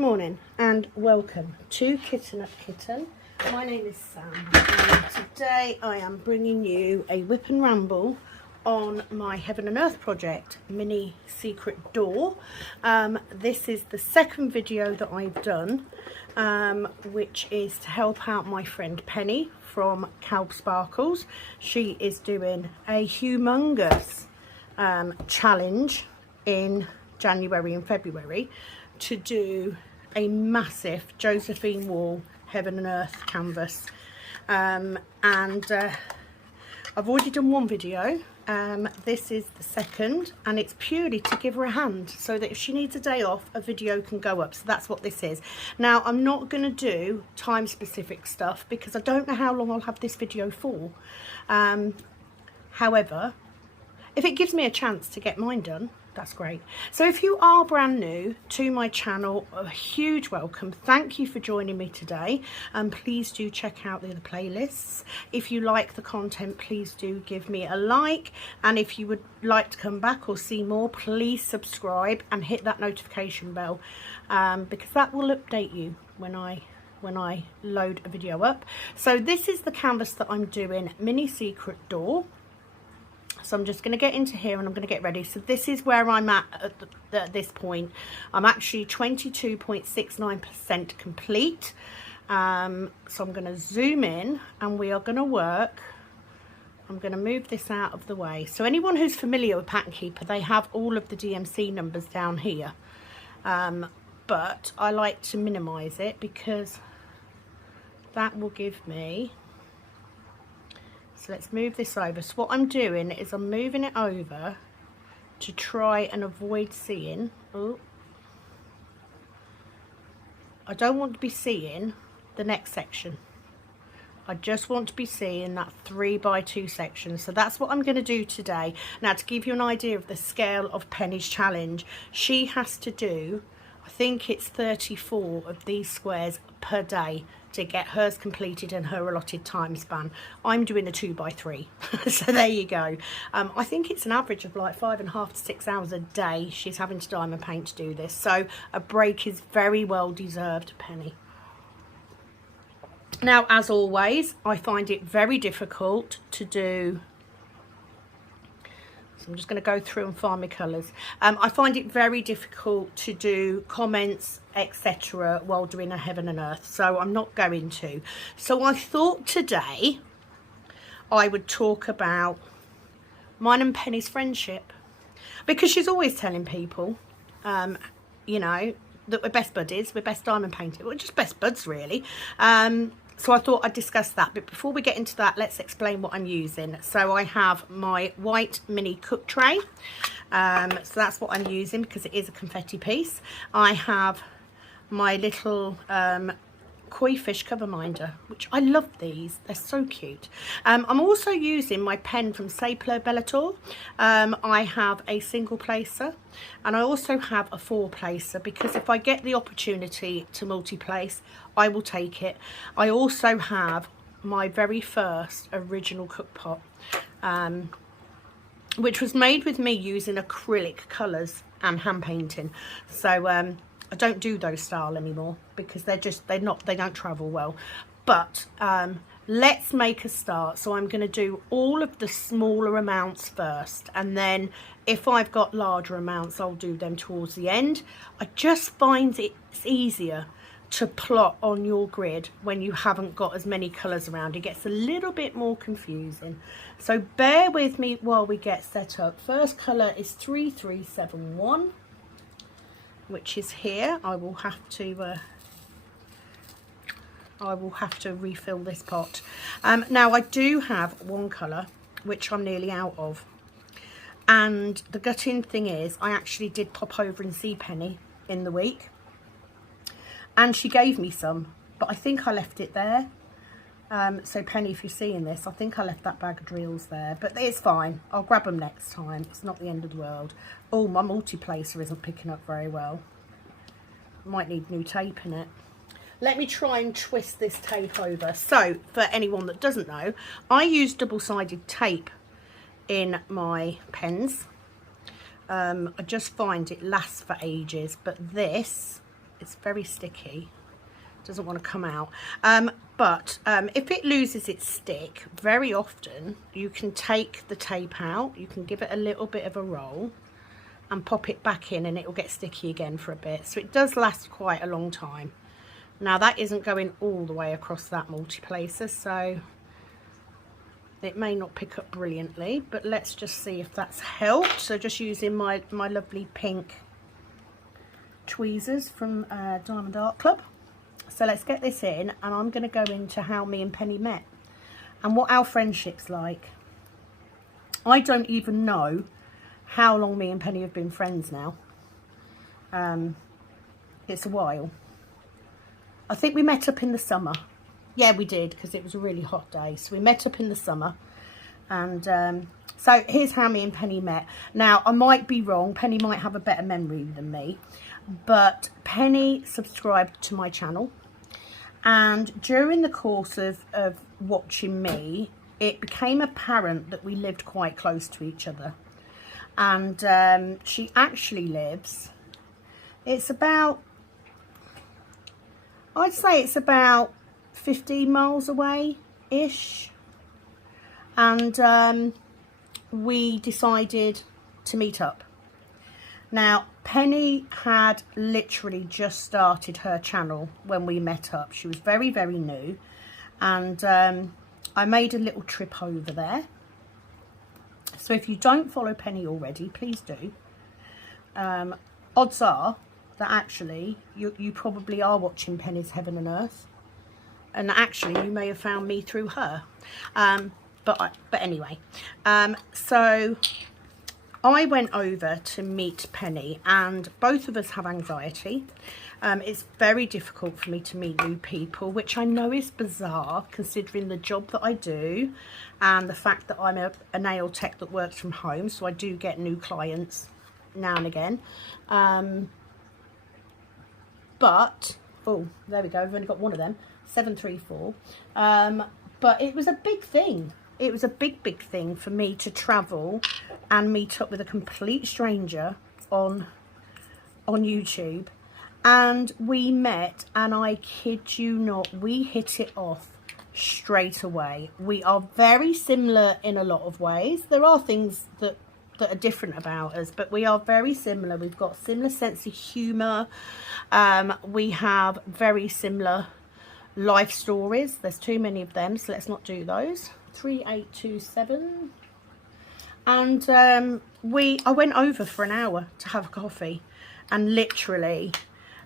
morning and welcome to Kitten Up Kitten. My name is Sam and today I am bringing you a whip and ramble on my Heaven and Earth project, Mini Secret Door. This is the second video that I've done, which is to help out my friend Penny from Calb Sparkles. She is doing a humongous challenge in January and February to do a massive Josephine Wall Heaven and Earth canvas, and I've already done one video. This is the second, and it's purely to give her a hand so that if she needs a day off, a video can go up. So that's what this is. Now, I'm not going to do time specific stuff because I don't know how long I'll have this video for. However, if it gives me a chance to get mine done, that's great. So if you are brand new to my channel, a huge welcome. Thank you for joining me today, and please do check out the other playlists. If you like the content, please do give me a like, and if you would like to come back or see more, please subscribe and hit that notification bell, because that will update you when I load a video up. So this is the canvas that I'm doing, Mini Secret Door. So I'm just going to get into here and I'm going to get ready. So this is where I'm at this point. I'm actually 22.69% complete. So I'm going to zoom in and we are going to work. I'm going to move this out of the way. So anyone who's familiar with Pattern Keeper, they have all of the DMC numbers down here. But I like to minimize it because that will give me... So let's move this over. So what I'm doing is I'm moving it over to try and avoid seeing. Oh, I don't want to be seeing the next section. I just want to be seeing that 3x2 section. So that's what I'm going to do today. Now, to give you an idea of the scale of Penny's challenge, she has to do, I think it's 34 of these squares per day to get hers completed in her allotted time span. I'm doing a 2x3. So there you go. I think it's an average of like 5.5 to 6 hours a day she's having to diamond paint to do this. So a break is very well deserved, Penny. Now, as always, I find it very difficult to do... So I'm just going to go through and find my colours. I find it very difficult to do comments, etc. while doing a Heaven and Earth. So I'm not going to. So I thought today I would talk about mine and Penny's friendship. Because she's always telling people, you know, that we're best buddies, we're best diamond painted. We're just best buds, really. So I thought I'd discuss that, but before we get into that, let's explain what I'm using. So I have my white mini cook tray. So that's what I'm using because it is a confetti piece. I have my little koi fish cover minder, which I love these. They're so cute. I'm also using my pen from Sapler Bellator. I have a single placer and I also have a 4-placer because if I get the opportunity to multi-place, I will take it. I also have my very first original cook pot, which was made with me using acrylic colours and hand painting. So I don't do those style anymore because they don't travel well. But let's make a start. So I'm going to do all of the smaller amounts first, and then if I've got larger amounts, I'll do them towards the end. I just find it's easier to plot on your grid when you haven't got as many colours around. It gets a little bit more confusing. So bear with me while we get set up. First colour is 3371, which is here. I will have to refill this pot. Now I do have one colour which I'm nearly out of, and the gutting thing is I actually did pop over and see Penny in the week, and she gave me some, but I think I left it there. So Penny, if you're seeing this, I think I left that bag of drills there, but it's fine. I'll grab them next time. It's not the end of the world. Oh, my multi-placer isn't picking up very well. Might need new tape in it. Let me try and twist this tape over. So for anyone that doesn't know, I use double-sided tape in my pens. I just find it lasts for ages, but this it's very sticky, doesn't want to come out. But if it loses its stick, very often you can take the tape out, you can give it a little bit of a roll and pop it back in, and it will get sticky again for a bit. So it does last quite a long time. Now that isn't going all the way across that multiplacer, so it may not pick up brilliantly, but let's just see if that's helped. So just using my lovely pink tweezers from Diamond Art Club. So let's get this in, and I'm going to go into how me and Penny met and what our friendship's like. I don't even know how long me and Penny have been friends now. It's a while. I think we met up in the summer. Yeah, we did, because it was a really hot day. So we met up in the summer. And so here's how me and Penny met. Now, I might be wrong. Penny might have a better memory than me. But Penny subscribed to my channel. And during the course of watching me, it became apparent that we lived quite close to each other. And she actually lives, it's about, I'd say it's about 15 miles away-ish. And we decided to meet up. Now, Penny had literally just started her channel when we met up. She was very, very new. And I made a little trip over there. So if you don't follow Penny already, please do. Odds are that actually you probably are watching Penny's Heaven and Earth. And actually you may have found me through her. But anyway, so I went over to meet Penny, and both of us have anxiety. It's very difficult for me to meet new people, which I know is bizarre considering the job that I do and the fact that I'm a nail tech that works from home, so I do get new clients now and again. But, oh, there we go, I've only got one of them, 734. But it was a big thing. It was a big thing for me to travel and meet up with a complete stranger on YouTube. And we met, and I kid you not, we hit it off straight away. We are very similar in a lot of ways. There are things that are different about us, but we are very similar. We've got similar sense of humour. We have very similar life stories. There's too many of them, so let's not do those. 3827. And I went over for an hour to have a coffee, and literally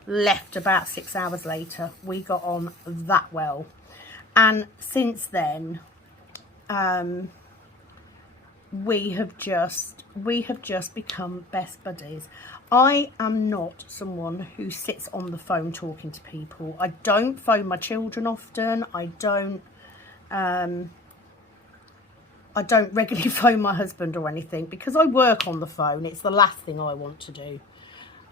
left about 6 hours later. We got on that well, and since then we have just become best buddies. I am not someone who sits on the phone talking to people. I don't phone my children often. I don't regularly phone my husband or anything because I work on the phone. It's the last thing I want to do.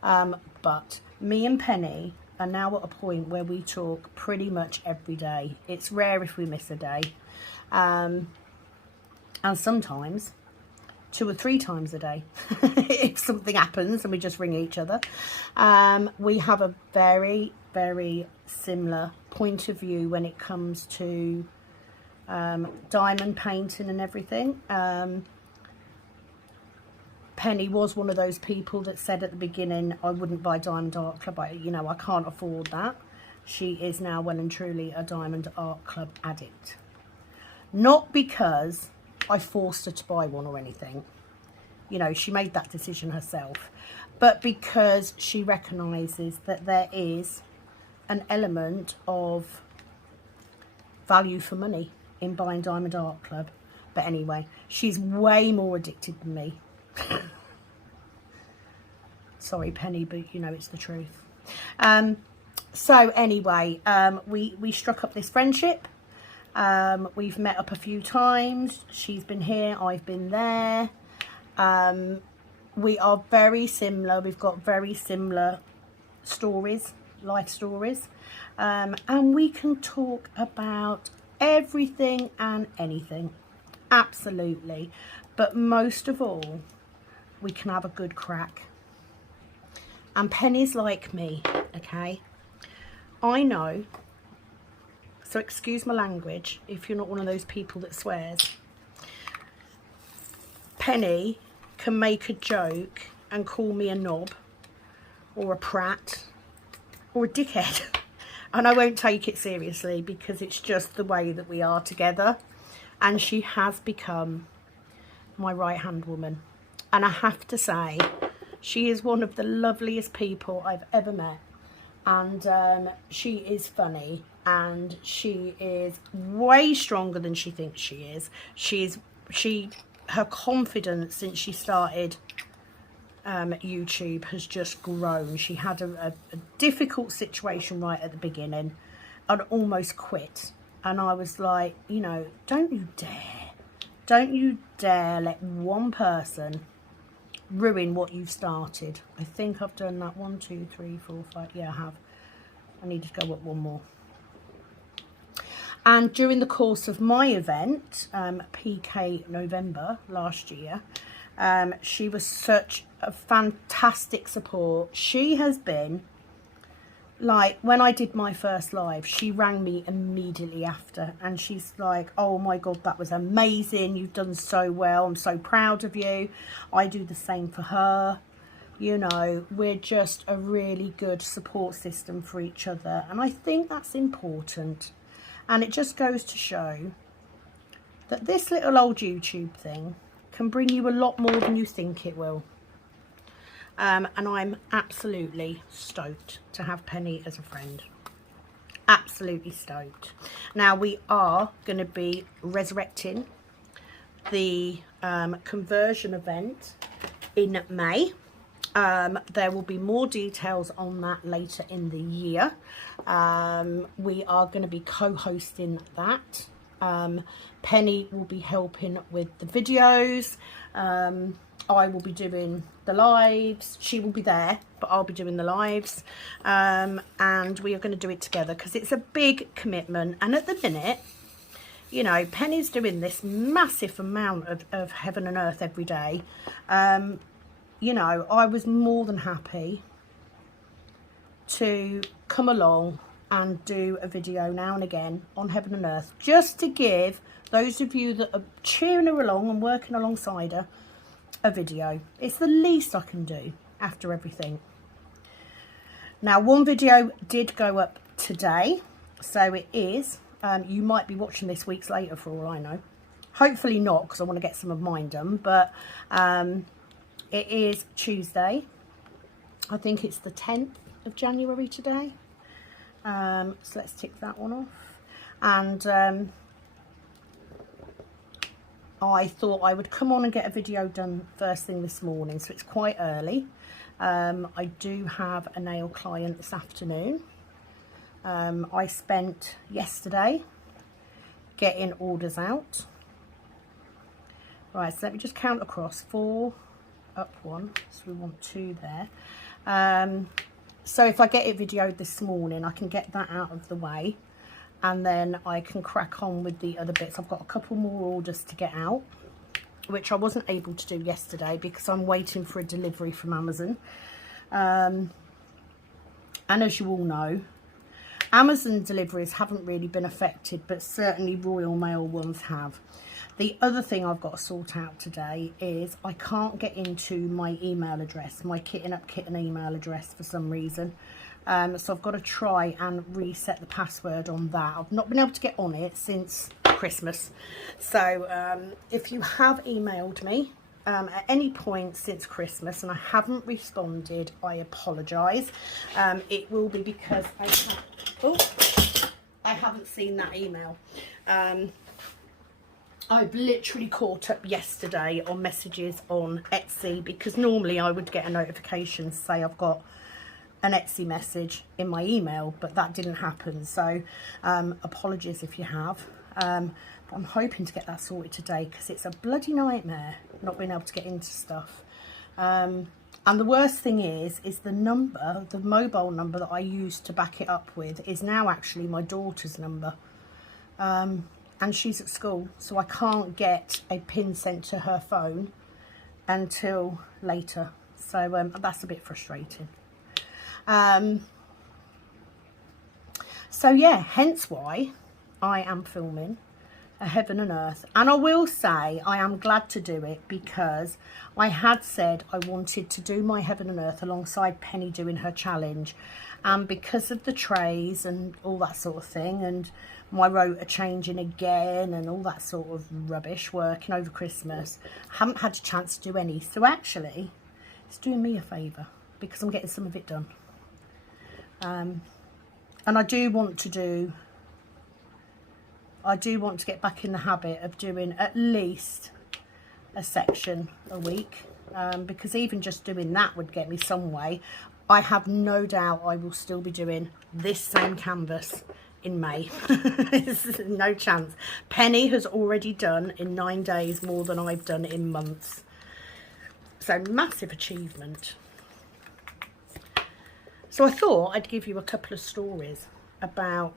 But me and Penny are now at a point where we talk pretty much every day. It's rare if we miss a day. And sometimes 2 or 3 times a day if something happens and we just ring each other. We have a very, very similar point of view when it comes to diamond painting and everything. Penny was one of those people that said at the beginning, I wouldn't buy Diamond Art Club. I can't afford that. She is now well and truly a Diamond Art Club addict. Not because I forced her to buy one or anything. She made that decision herself. But because she recognises that there is an element of value for money in buying Diamond Art Club. But anyway, she's way more addicted than me. Sorry, Penny, but it's the truth. So anyway, we struck up this friendship. We've met up a few times. She's been here, I've been there. We are very similar. We've got very similar stories, life stories, and we can talk about everything and anything, absolutely. But most of all, we can have a good crack. And Penny's like me, okay? I know, so excuse my language if you're not one of those people that swears. Penny can make a joke and call me a knob or a prat or a dickhead. And I won't take it seriously because it's just the way that we are together. And she has become my right-hand woman. And I have to say, she is one of the loveliest people I've ever met. And she is funny. And she is way stronger than she thinks she is. Her confidence since she started YouTube has just grown. She had a difficult situation right at the beginning and almost quit. And I was like, you know, don't you dare let one person ruin what you've started. I think I've done that 1, 2, 3, 4, 5. Yeah, I have. I need to go up one more. And during the course of my event, PK November last year, she was such a fantastic support. She has been, like, when I did my first live, she rang me immediately after. And she's like, oh my God, that was amazing. You've done so well. I'm so proud of you. I do the same for her. You know, we're just a really good support system for each other. And I think that's important. And it just goes to show that this little old YouTube thing can bring you a lot more than you think it will. And I'm absolutely stoked to have Penny as a friend. Absolutely stoked. Now, we are going to be resurrecting the conversion event in May. There will be more details on that later in the year. We are going to be co-hosting that. Penny will be helping with the videos. I will be doing the lives. She will be there, but I'll be doing the lives. And we are going to do it together because it's a big commitment. And at the minute, you know, Penny's doing this massive amount of heaven and earth every day. You know, I was more than happy to come along and do a video now and again on heaven and earth, just to give those of you that are cheering her along and working alongside her a video. It's the least I can do after everything. Now, one video did go up today, so it is. You might be watching this weeks later for all I know. Hopefully not, because I want to get some of mine done, but it is Tuesday. I think it's the 10th of January today. So let's tick that one off. And I thought I would come on and get a video done first thing this morning. So it's quite early. I do have a nail client this afternoon. I spent yesterday getting orders out. Right, so let me just count across. 4, up 1, so we want 2 there. So if I get it videoed this morning, I can get that out of the way, and then I can crack on with the other bits. I've got a couple more orders to get out, which I wasn't able to do yesterday because I'm waiting for a delivery from Amazon. And as you all know, Amazon deliveries haven't really been affected, but certainly Royal Mail ones have. The other thing I've got to sort out today is I can't get into my email address, my Kitten Up Kitten email address for some reason. So I've got to try and reset the password on that. I've not been able to get on it since Christmas. So if you have emailed me at any point since Christmas and I haven't responded, I apologise. It will be because I haven't seen that email. I've literally caught up yesterday on messages on Etsy, because normally I would get a notification to say I've got an Etsy message in my email, but that didn't happen. So apologies if you have. But I'm hoping to get that sorted today, because it's a bloody nightmare not being able to get into stuff. And the worst thing is the number, the mobile number that I used to back it up with is now actually my daughter's number. And she's at school, so I can't get a pin sent to her phone until later. So that's a bit frustrating. So yeah, hence why I am filming a heaven and earth. And I will say I am glad to do it, because I had said I wanted to do my heaven and earth alongside Penny doing her challenge, and because of the trays and all that sort of thing, and my rota changing again and all that sort of rubbish, working over Christmas, I haven't had a chance to do any. So actually it's doing me a favour, because I'm getting some of it done. And I do want to get back in the habit of doing at least a section a week, because even just doing that would get me some way. I have no doubt I will still be doing this same canvas in May. No chance. Penny has already done in 9 days more than I've done in months. So massive achievement. So I thought I'd give you a couple of stories about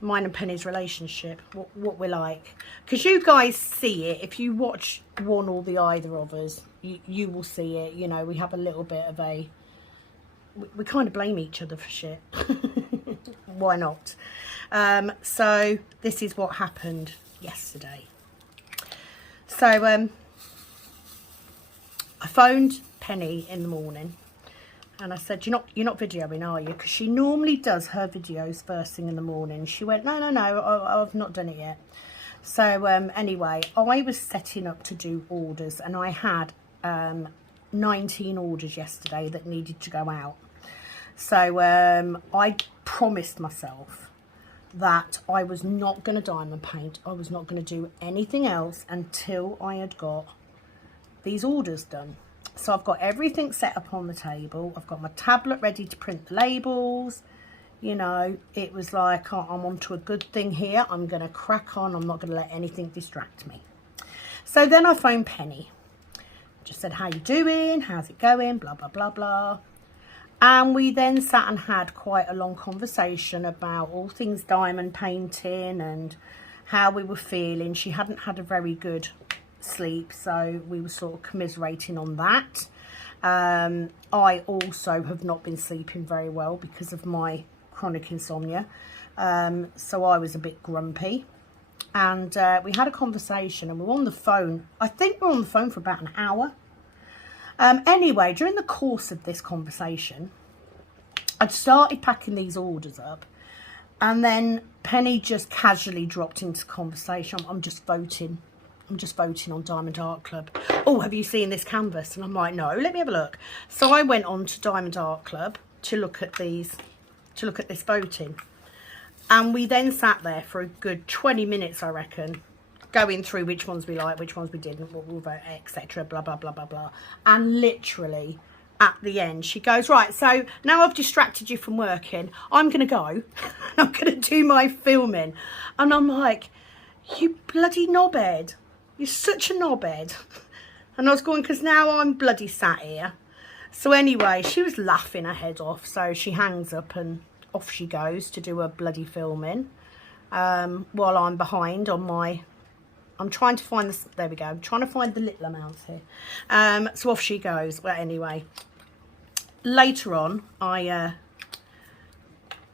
mine and Penny's relationship, what we're like, because you guys see it. If you watch one or the either of us, you will see it. You know, we have a little bit of a, we kind of blame each other for shit. Why not? So this is what happened yesterday. So I phoned Penny in the morning and I said, you're not videoing, are you? Because she normally does her videos first thing in the morning. She went, no, I've not done it yet. So anyway, I was setting up to do orders, and I had 19 orders yesterday that needed to go out. So I promised myself that I was not going to diamond paint. I was not going to do anything else until I had got these orders done. So I've got everything set up on the table. I've got my tablet ready to print the labels. You know, it was like, oh, I'm onto a good thing here. I'm going to crack on. I'm not going to let anything distract me. So then I phoned Penny. Just said, how you doing? How's it going? Blah, blah, blah, blah. And we then sat and had quite a long conversation about all things diamond painting and how we were feeling. She hadn't had a very good sleep, so we were sort of commiserating on that. I also have not been sleeping very well because of my chronic insomnia, so I was a bit grumpy, and we had a conversation, and we were on the phone. I think we were on the phone for about an hour. Anyway, during the course of this conversation, I'd started packing these orders up, and then Penny just casually dropped into conversation. I'm just voting on Diamond Art Club. Oh, have you seen this canvas? And I'm like, no, let me have a look. So I went on to Diamond Art Club to look at this voting. And we then sat there for a good 20 minutes, I reckon, going through which ones we liked, which ones we didn't, what we'll vote, etc. Blah, blah, blah, blah, blah. And literally at the end, she goes, right, so now I've distracted you from working, I'm going to go. I'm going to do my filming. And I'm like, you bloody knobhead. You're such a knobhead. And I was going, because now I'm bloody sat here. So anyway, she was laughing her head off. So she hangs up and off she goes to do her bloody filming. While I'm behind on my... I'm trying to find this... There we go. I'm trying to find the little amounts here. So off she goes. Well, anyway. Later on, I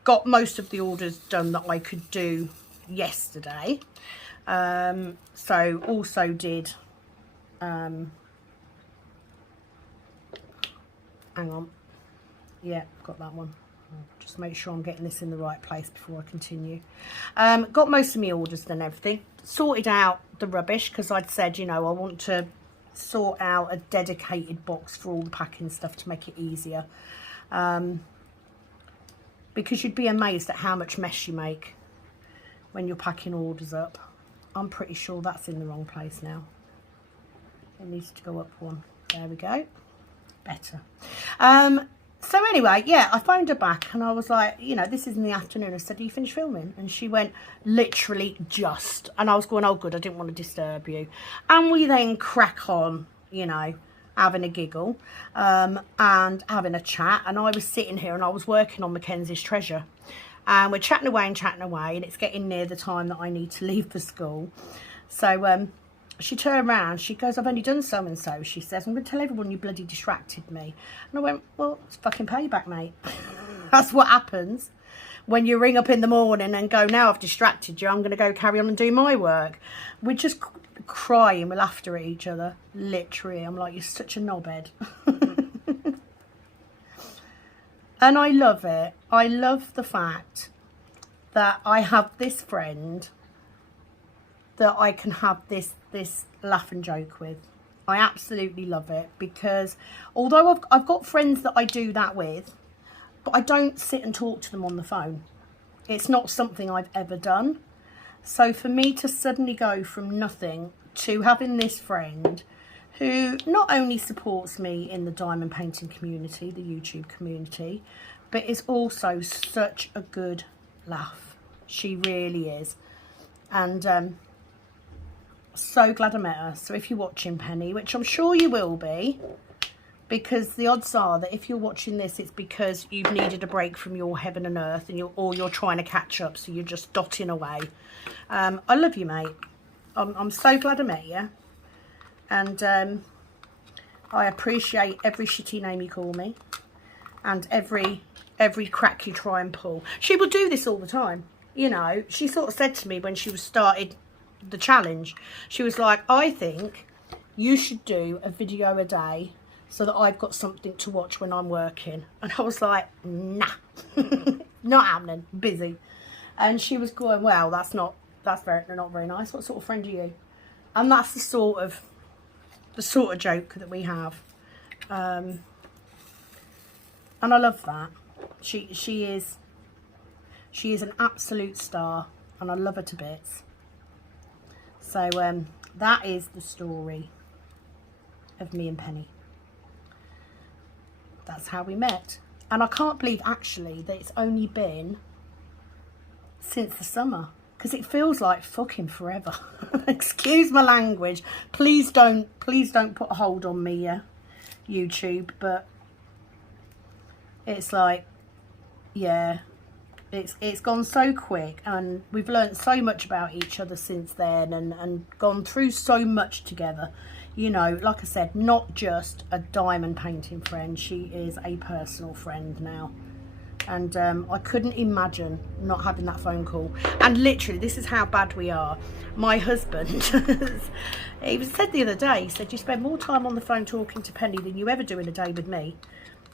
got most of the orders done that I could do yesterday. So also did hang on, yeah, got that one. Just make sure I'm getting this in the right place before I continue. Got most of my orders and everything sorted out, the rubbish, because I'd said, you know, I want to sort out a dedicated box for all the packing stuff to make it easier, because you'd be amazed at how much mess you make when you're packing orders up. I'm pretty sure that's in the wrong place now. It needs to go up one. There we go. Better. So anyway, yeah, I phoned her back and I was like, you know, this is in the afternoon. I said, are you finished filming? And she went, literally just. And I was going, oh, good, I didn't want to disturb you. And we then crack on, you know, having a giggle and having a chat. And I was sitting here and I was working on Mackenzie's treasure. And we're chatting away, and it's getting near the time that I need to leave for school. So she turned around, she goes, I've only done so and so. She says, I'm going to tell everyone you bloody distracted me. And I went, well, it's fucking payback, mate. That's what happens when you ring up in the morning and go, now I've distracted you, I'm going to go carry on and do my work. We're just crying with laughter at each other. Literally, I'm like, you're such a knobhead. And I love it. I love the fact that I have this friend that I can have this laugh and joke with. I absolutely love it, because although I've got friends that I do that with, but I don't sit and talk to them on the phone. It's not something I've ever done. So for me to suddenly go from nothing to having this friend who not only supports me in the diamond painting community, the YouTube community, but is also such a good laugh. She really is. And so glad I met her. So if you're watching, Penny, which I'm sure you will be, because the odds are that if you're watching this, it's because you've needed a break from your heaven and earth, and you're trying to catch up, so you're just dotting away. I love you, mate. I'm so glad I met you, and I appreciate every shitty name you call me, and every crack you try and pull. She will do this all the time. You know, she sort of said to me when she started the challenge, she was like, I think you should do a video a day so that I've got something to watch when I'm working. And I was like, nah, not happening, busy. And she was going, well, that's not very nice. What sort of friend are you? And that's the sort of joke that we have. And I love that. She is an absolute star, and I love her to bits. So that is the story of me and Penny. That's how we met. And I can't believe actually that it's only been since the summer, because it feels like fucking forever. Excuse my language. Please don't put a hold on me, YouTube, but it's like, yeah, it's gone so quick, and we've learnt so much about each other since then, and gone through so much together. You know, like I said, not just a diamond painting friend, she is a personal friend now. And I couldn't imagine not having that phone call. And literally, this is how bad we are. My husband, he said the other day, he said, you spend more time on the phone talking to Penny than you ever do in a day with me.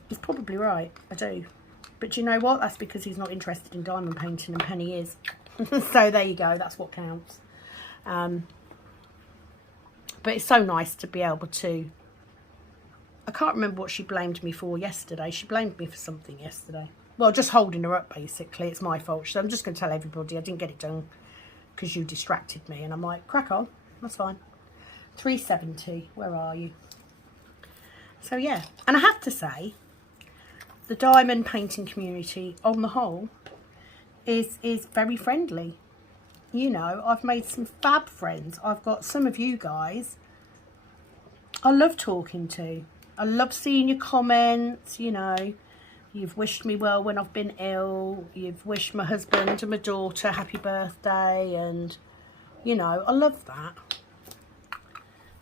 He's probably right, I do. But you know what? That's because he's not interested in diamond painting, and Penny is. So there you go, that's what counts. But it's so nice to be able to... I can't remember what she blamed me for yesterday. She blamed me for something yesterday. Well, just holding her up, basically. It's my fault. So I'm just going to tell everybody I didn't get it done because you distracted me. And I'm like, crack on. That's fine. 370. Where are you? So, yeah. And I have to say, the diamond painting community, on the whole, is very friendly. You know, I've made some fab friends. I've got some of you guys I love talking to. I love seeing your comments, you know. You've wished me well when I've been ill. You've wished my husband and my daughter happy birthday. And, you know, I love that.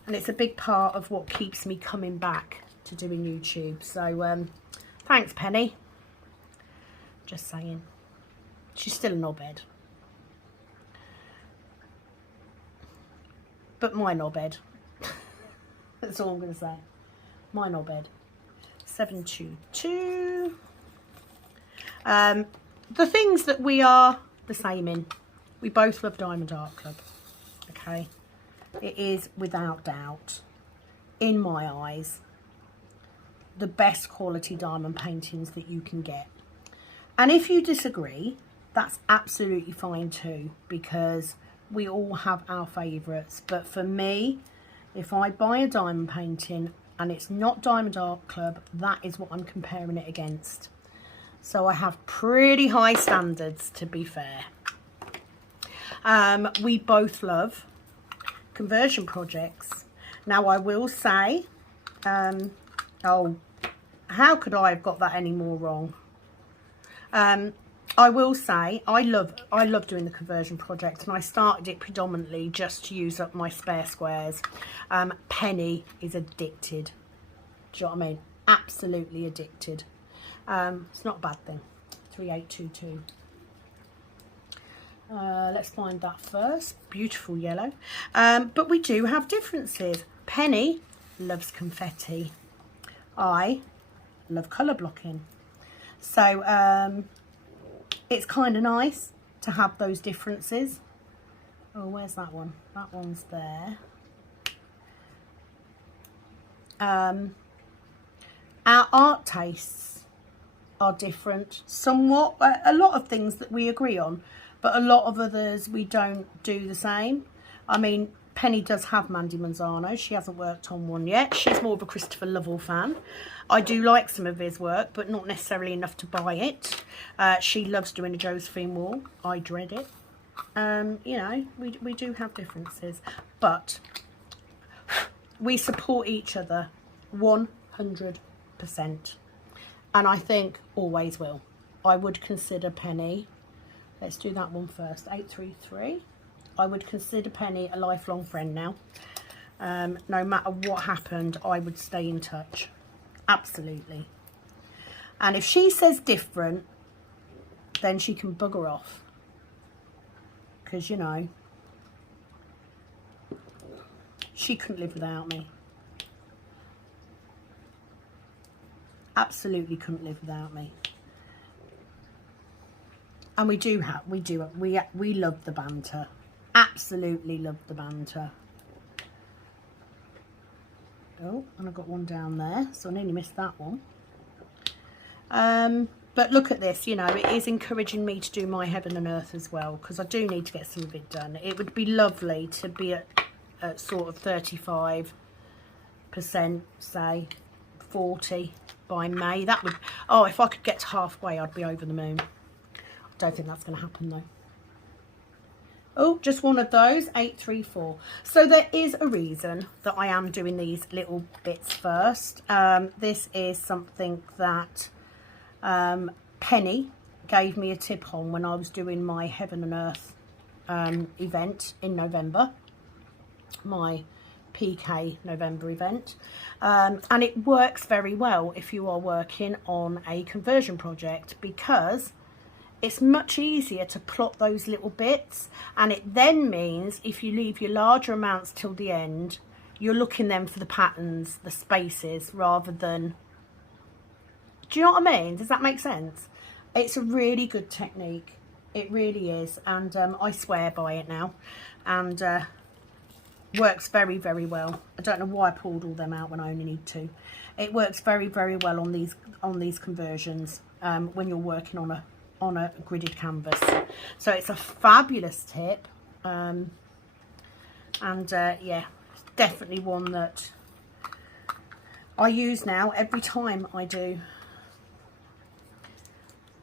And it's a big part of what keeps me coming back to doing YouTube. So, thanks, Penny. Just saying. She's still a knobhead. But my knobhead. That's all I'm going to say. My knobhead. 722. The things that we are the same in. We both love Diamond Art Club. Okay. It is, without doubt, in my eyes, the best quality diamond paintings that you can get. And if you disagree, that's absolutely fine too, because we all have our favourites. But for me, if I buy a diamond painting and it's not Diamond Art Club, that is what I'm comparing it against. So I have pretty high standards, to be fair. We both love conversion projects. Now I will say, oh, how could I have got that any more wrong? I will say I love doing the conversion project, and I started it predominantly just to use up my spare squares. Penny is addicted. Do you know what I mean? Absolutely addicted. It's not a bad thing. 3822. Let's find that first. Beautiful yellow. But we do have differences. Penny loves confetti. I love colour blocking. So it's kind of nice to have those differences. Oh, where's that one? That one's there. Our art tastes are different somewhat. A lot of things that we agree on, but a lot of others we don't do the same. I mean, Penny does have Mandy Manzano. She hasn't worked on one yet. She's more of a Christopher Lovell fan. I do like some of his work, but not necessarily enough to buy it. She loves doing a Josephine wall. I dread it. You know, we do have differences, but we support each other 100%. And I think always will. I would consider Penny, let's do that one first, 833. I would consider Penny a lifelong friend now. No matter what happened, I would stay in touch. Absolutely. And if she says different, then she can bugger off. Because, you know, she couldn't live without me. Absolutely couldn't live without me. And we love the banter. Absolutely love the banter. Oh, and I've got one down there, so I nearly missed that one. But look at this, you know, it is encouraging me to do my heaven and earth as well, because I do need to get some of it done. It would be lovely to be at sort of 35%, say 40 by May. That would, oh, if I could get to halfway, I'd be over the moon. I don't think that's going to happen though. Oh, just one of those, 834. So there is a reason that I am doing these little bits first. This is something that Penny gave me a tip on when I was doing my Heaven and Earth event in November. My PK November event. And it works very well if you are working on a conversion project, because it's much easier to plot those little bits, and it then means if you leave your larger amounts till the end, you're looking then for the patterns, the spaces, rather than, do you know what I mean? Does that make sense? It's a really good technique. It really is, and I swear by it now, and works very, very well. I don't know why I pulled all them out when I only need two. It works very, very well on these conversions when you're working on a gridded canvas. So it's a fabulous tip, and yeah, it's definitely one that I use now every time I do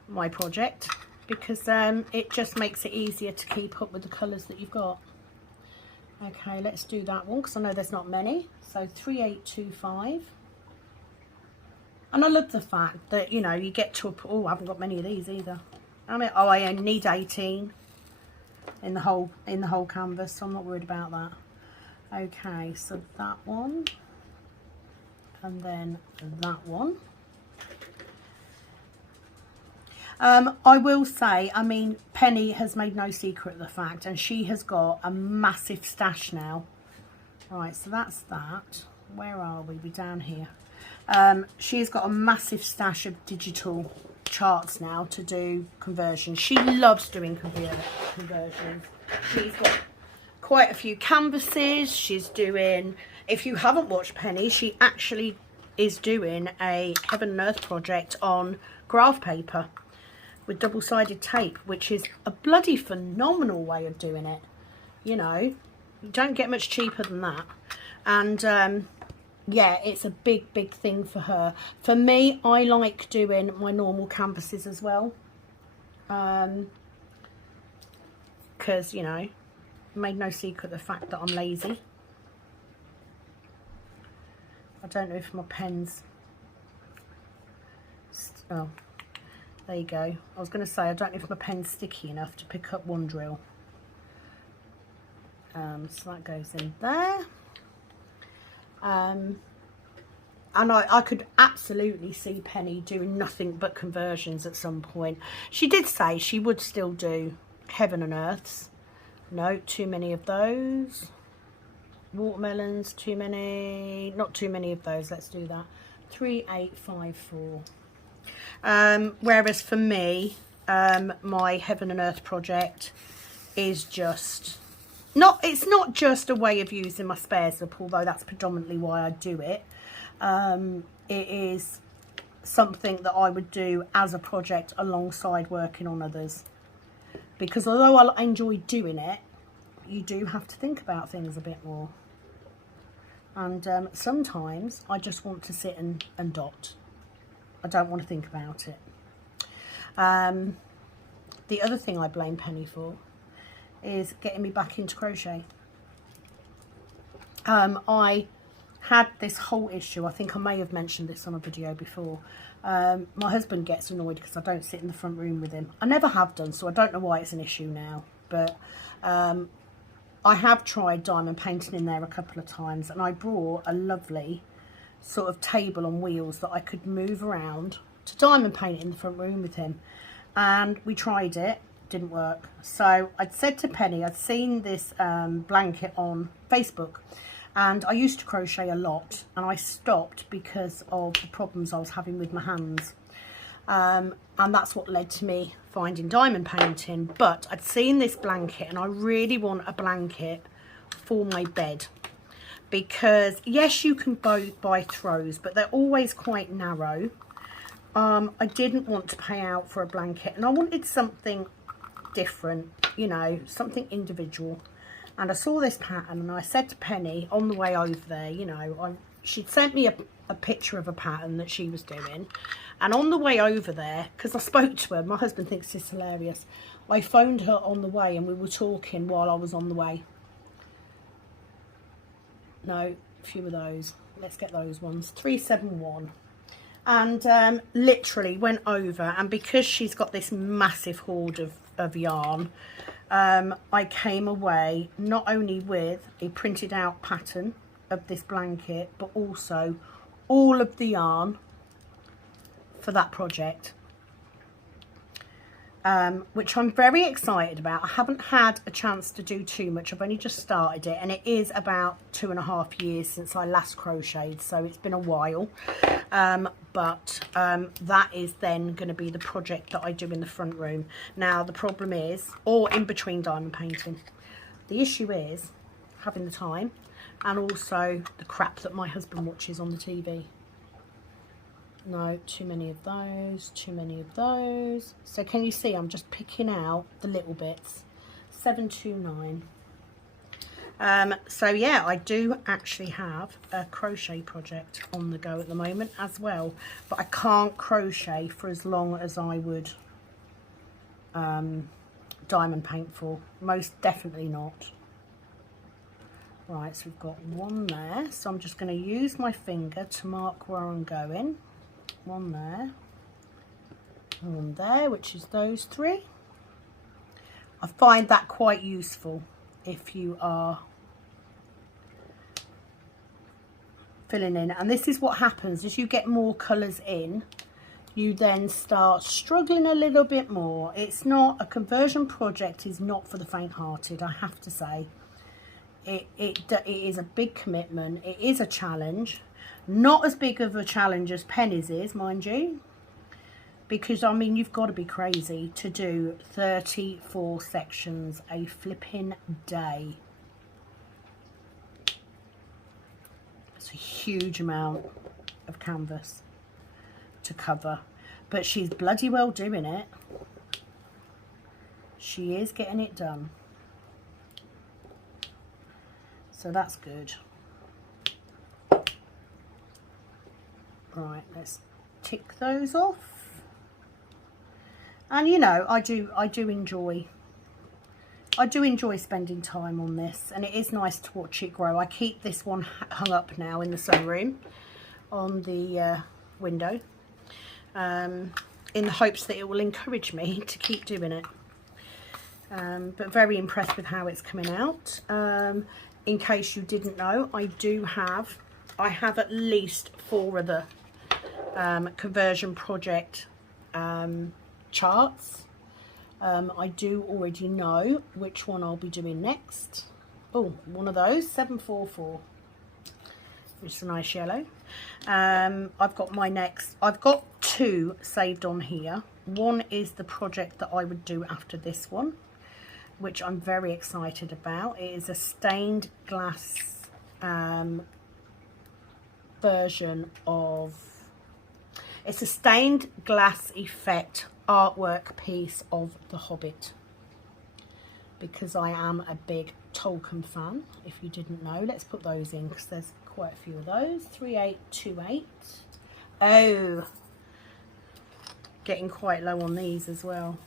my project, because it just makes it easier to keep up with the colours that you've got. Okay, let's do that one, because I know there's not many. So 3825. And I love the fact that, you know, you get to a... Oh, I haven't got many of these either. I mean, oh, I only need 18 in the whole canvas, so I'm not worried about that. Okay, so that one. And then that one. I will say, I mean, Penny has made no secret of the fact, and she has got a massive stash now. Right, so that's that. Where are we? We're down here. She's got a massive stash of digital charts now to do conversions. She loves doing conversions. She's got quite a few canvases. She's doing, if you haven't watched Penny, she actually is doing a Heaven and Earth project on graph paper with double-sided tape, which is a bloody phenomenal way of doing it. You know, you don't get much cheaper than that. And yeah, it's a big thing for her. For me, I like doing my normal canvases as well, because, you know, I made no secret of the fact that I'm lazy. I don't know if my pen's, oh, There you go. I was going to say, I don't know if my pen's sticky enough to pick up one drill. So that goes in there. And I could absolutely see Penny doing nothing but conversions at some point. She did say she would still do heaven and earths. No, too many of those. Watermelons, too many. Not too many of those. Let's do that. 3, 8, 5, 4. Whereas for me, my heaven and earth project is just... it's not just a way of using my spares up, although that's predominantly why I do it. It is something that I would do as a project alongside working on others. Because although I enjoy doing it, you do have to think about things a bit more. And sometimes I just want to sit and dot. I don't want to think about it. The other thing I blame Penny for is getting me back into crochet. I had this whole issue. I think I may have mentioned this on a video before. My husband gets annoyed because I don't sit in the front room with him. I never have done, so I don't know why it's an issue now. But I have tried diamond painting in there a couple of times, and I brought a lovely sort of table on wheels that I could move around to diamond paint in the front room with him. And we tried it. Didn't work. So I'd said to Penny, I'd seen this blanket on Facebook, and I used to crochet a lot, and I stopped because of the problems I was having with my hands, and that's what led to me finding diamond painting. But I'd seen this blanket, and I really want a blanket for my bed, because yes, you can buy throws, but they're always quite narrow. I didn't want to pay out for a blanket, and I wanted something different, you know, something individual. And I saw this pattern, and I said to Penny on the way over there, you know, she'd sent me a picture of a pattern that she was doing, and on the way over there, because I spoke to her, my husband thinks this is hilarious, I phoned her on the way, and we were talking while I was on the way. No, a few of those. Let's get those ones. 371. And literally went over, and because she's got this massive hoard of yarn, I came away not only with a printed out pattern of this blanket, but also all of the yarn for that project, which I'm very excited about. I haven't had a chance to do too much. I've only just started it, and it is about 2.5 years since I last crocheted, so it's been a while. But that is then going to be the project that I do in the front room. Now the problem is, or in between diamond painting, the issue is having the time, and also the crap that my husband watches on the TV. No, too many of those, too many of those. So can you see I'm just picking out the little bits. 729. So yeah, I do actually have a crochet project on the go at the moment as well, but I can't crochet for as long as I would diamond paint for. Most definitely not. Right, so we've got one there, so I'm just going to use my finger to mark where I'm going. One there, one there, which is those 3. I find that quite useful if you are filling in. And this is what happens as you get more colours in, you then start struggling a little bit more. It's not, a conversion project is not for the faint-hearted, I have to say. It is a big commitment. It is a challenge. Not as big of a challenge as Penny's is, mind you, because I mean, you've got to be crazy to do 34 sections a flipping day. It's a huge amount of canvas to cover, but she's bloody well doing it. She is getting it done, so that's good. Right, let's tick those off. And you know, I do enjoy spending time on this, and it is nice to watch it grow. I keep this one hung up now in the sunroom on the window, and in the hopes that it will encourage me to keep doing it. But very impressed with how it's coming out. In case you didn't know, I have at least 4 other conversion project charts. I do already know which one I'll be doing next. Oh, one of those, 744, which is a nice yellow. I've got 2 saved on here. One is the project that I would do after this one, which I'm very excited about. It is a stained glass version of, it's a stained glass effect artwork piece of The Hobbit, because I am a big Tolkien fan, if you didn't know. Let's put those in because there's quite a few of those. 3828. Oh, getting quite low on these as well.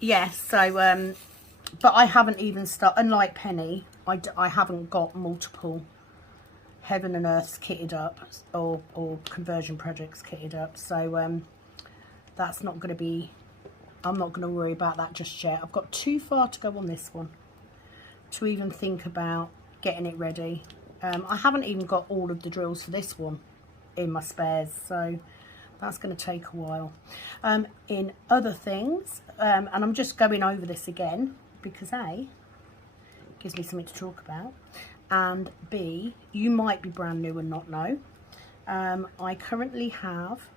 Yes, so but I haven't even started, unlike Penny, I haven't got multiple Heaven and Earths kitted up, or conversion projects kitted up, so that's not going to be, I'm not going to worry about that just yet. I've got too far to go on this one to even think about getting it ready. I haven't even got all of the drills for this one in my spares, so that's going to take a while. In other things, and I'm just going over this again because A, it gives me something to talk about, and B, you might be brand new and not know. I currently have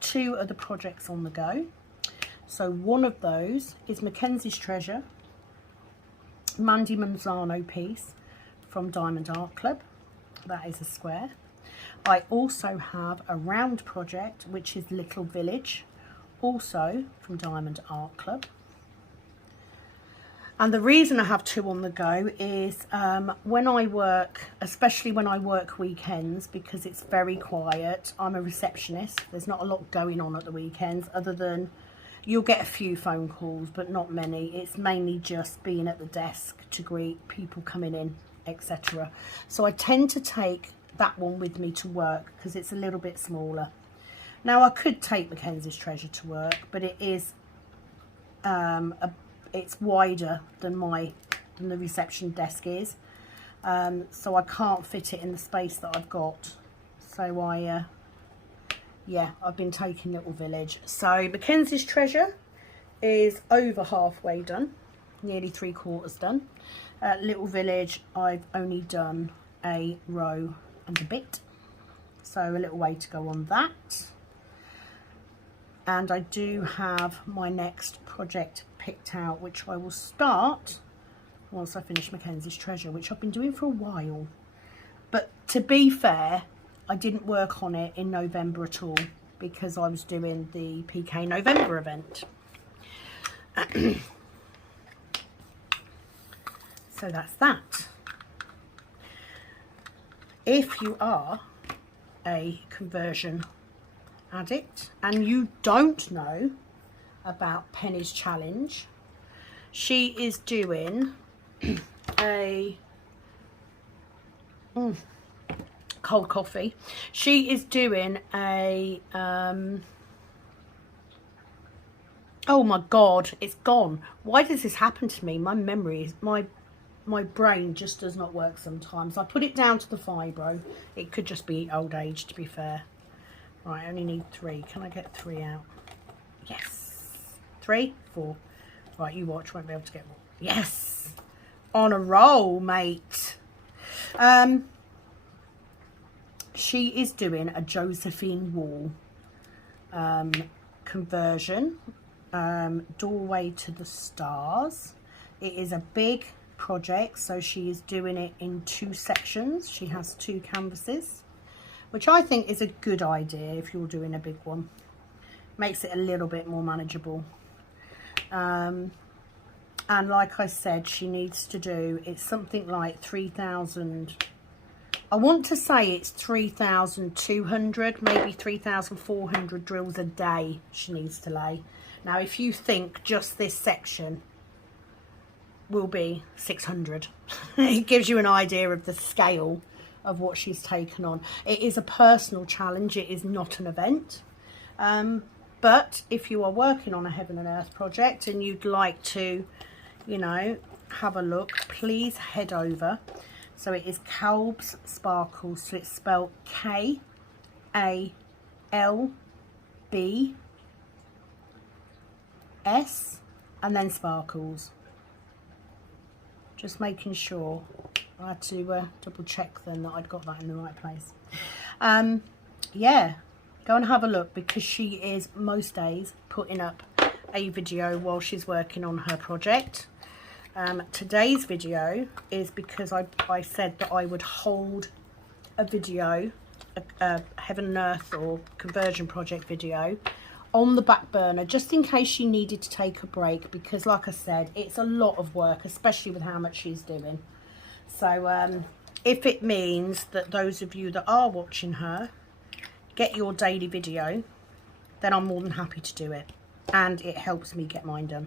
2 other projects on the go. So one of those is Mackenzie's Treasure, Mandy Manzano piece from Diamond Art Club. That is a square. I also have a round project, which is Little Village, also from Diamond Art Club. And the reason I have 2 on the go is when I work, especially when I work weekends, because it's very quiet. I'm a receptionist. There's not a lot going on at the weekends, other than you'll get a few phone calls, but not many. It's mainly just being at the desk to greet people coming in, etc. So I tend to take that one with me to work because it's a little bit smaller. Now I could take Mackenzie's Treasure to work, but it is it's wider than the reception desk is, so I can't fit it in the space that I've got. So yeah, I've been taking Little Village. So Mackenzie's Treasure is over halfway done, nearly 3/4 done. Little Village, I've only done a row and a bit, so a little way to go on that. And I do have my next project picked out, which I will start once I finish Mackenzie's Treasure, which I've been doing for a while. But to be fair, I didn't work on it in November at all because I was doing the PK November event. So that's that. If you are a conversion addict and you don't know about Penny's challenge, she is doing a cold coffee. She is doing a oh my god, it's gone. Why does this happen to me? My memory is, my brain just does not work sometimes. I put it down to the fibro. It could just be old age, to be fair. Right, I only need 3. Can I get 3 out? Yes. 3, 4. Right, you watch, won't be able to get more. Yes. On a roll, mate. She is doing a Josephine Wall conversion. Doorway to the Stars. It is a big project, so she is doing it in 2 sections. She has 2 canvases, which I think is a good idea if you're doing a big one. Makes it a little bit more manageable. And like I said, she needs to do, it's something like 3,000, I want to say it's 3,200, maybe 3,400 drills a day she needs to lay. Now if you think just this section will be 600, it gives you an idea of the scale of what she's taken on. It is a personal challenge, it is not an event. But if you are working on a Heaven and Earth project and you'd like to, you know, have a look, please head over. So it is Kalb's Sparkles, so it's spelled Kalbs, and then Sparkles. Just making sure. I had to double check then that I'd got that in the right place. Yeah, go and have a look, because she is most days putting up a video while she's working on her project. Today's video is because I said that I would hold a video, a Heaven and Earth or conversion project video, on the back burner, just in case she needed to take a break, because like I said, it's a lot of work, especially with how much she's doing. So if it means that those of you that are watching her get your daily video, then I'm more than happy to do it, and it helps me get mine done.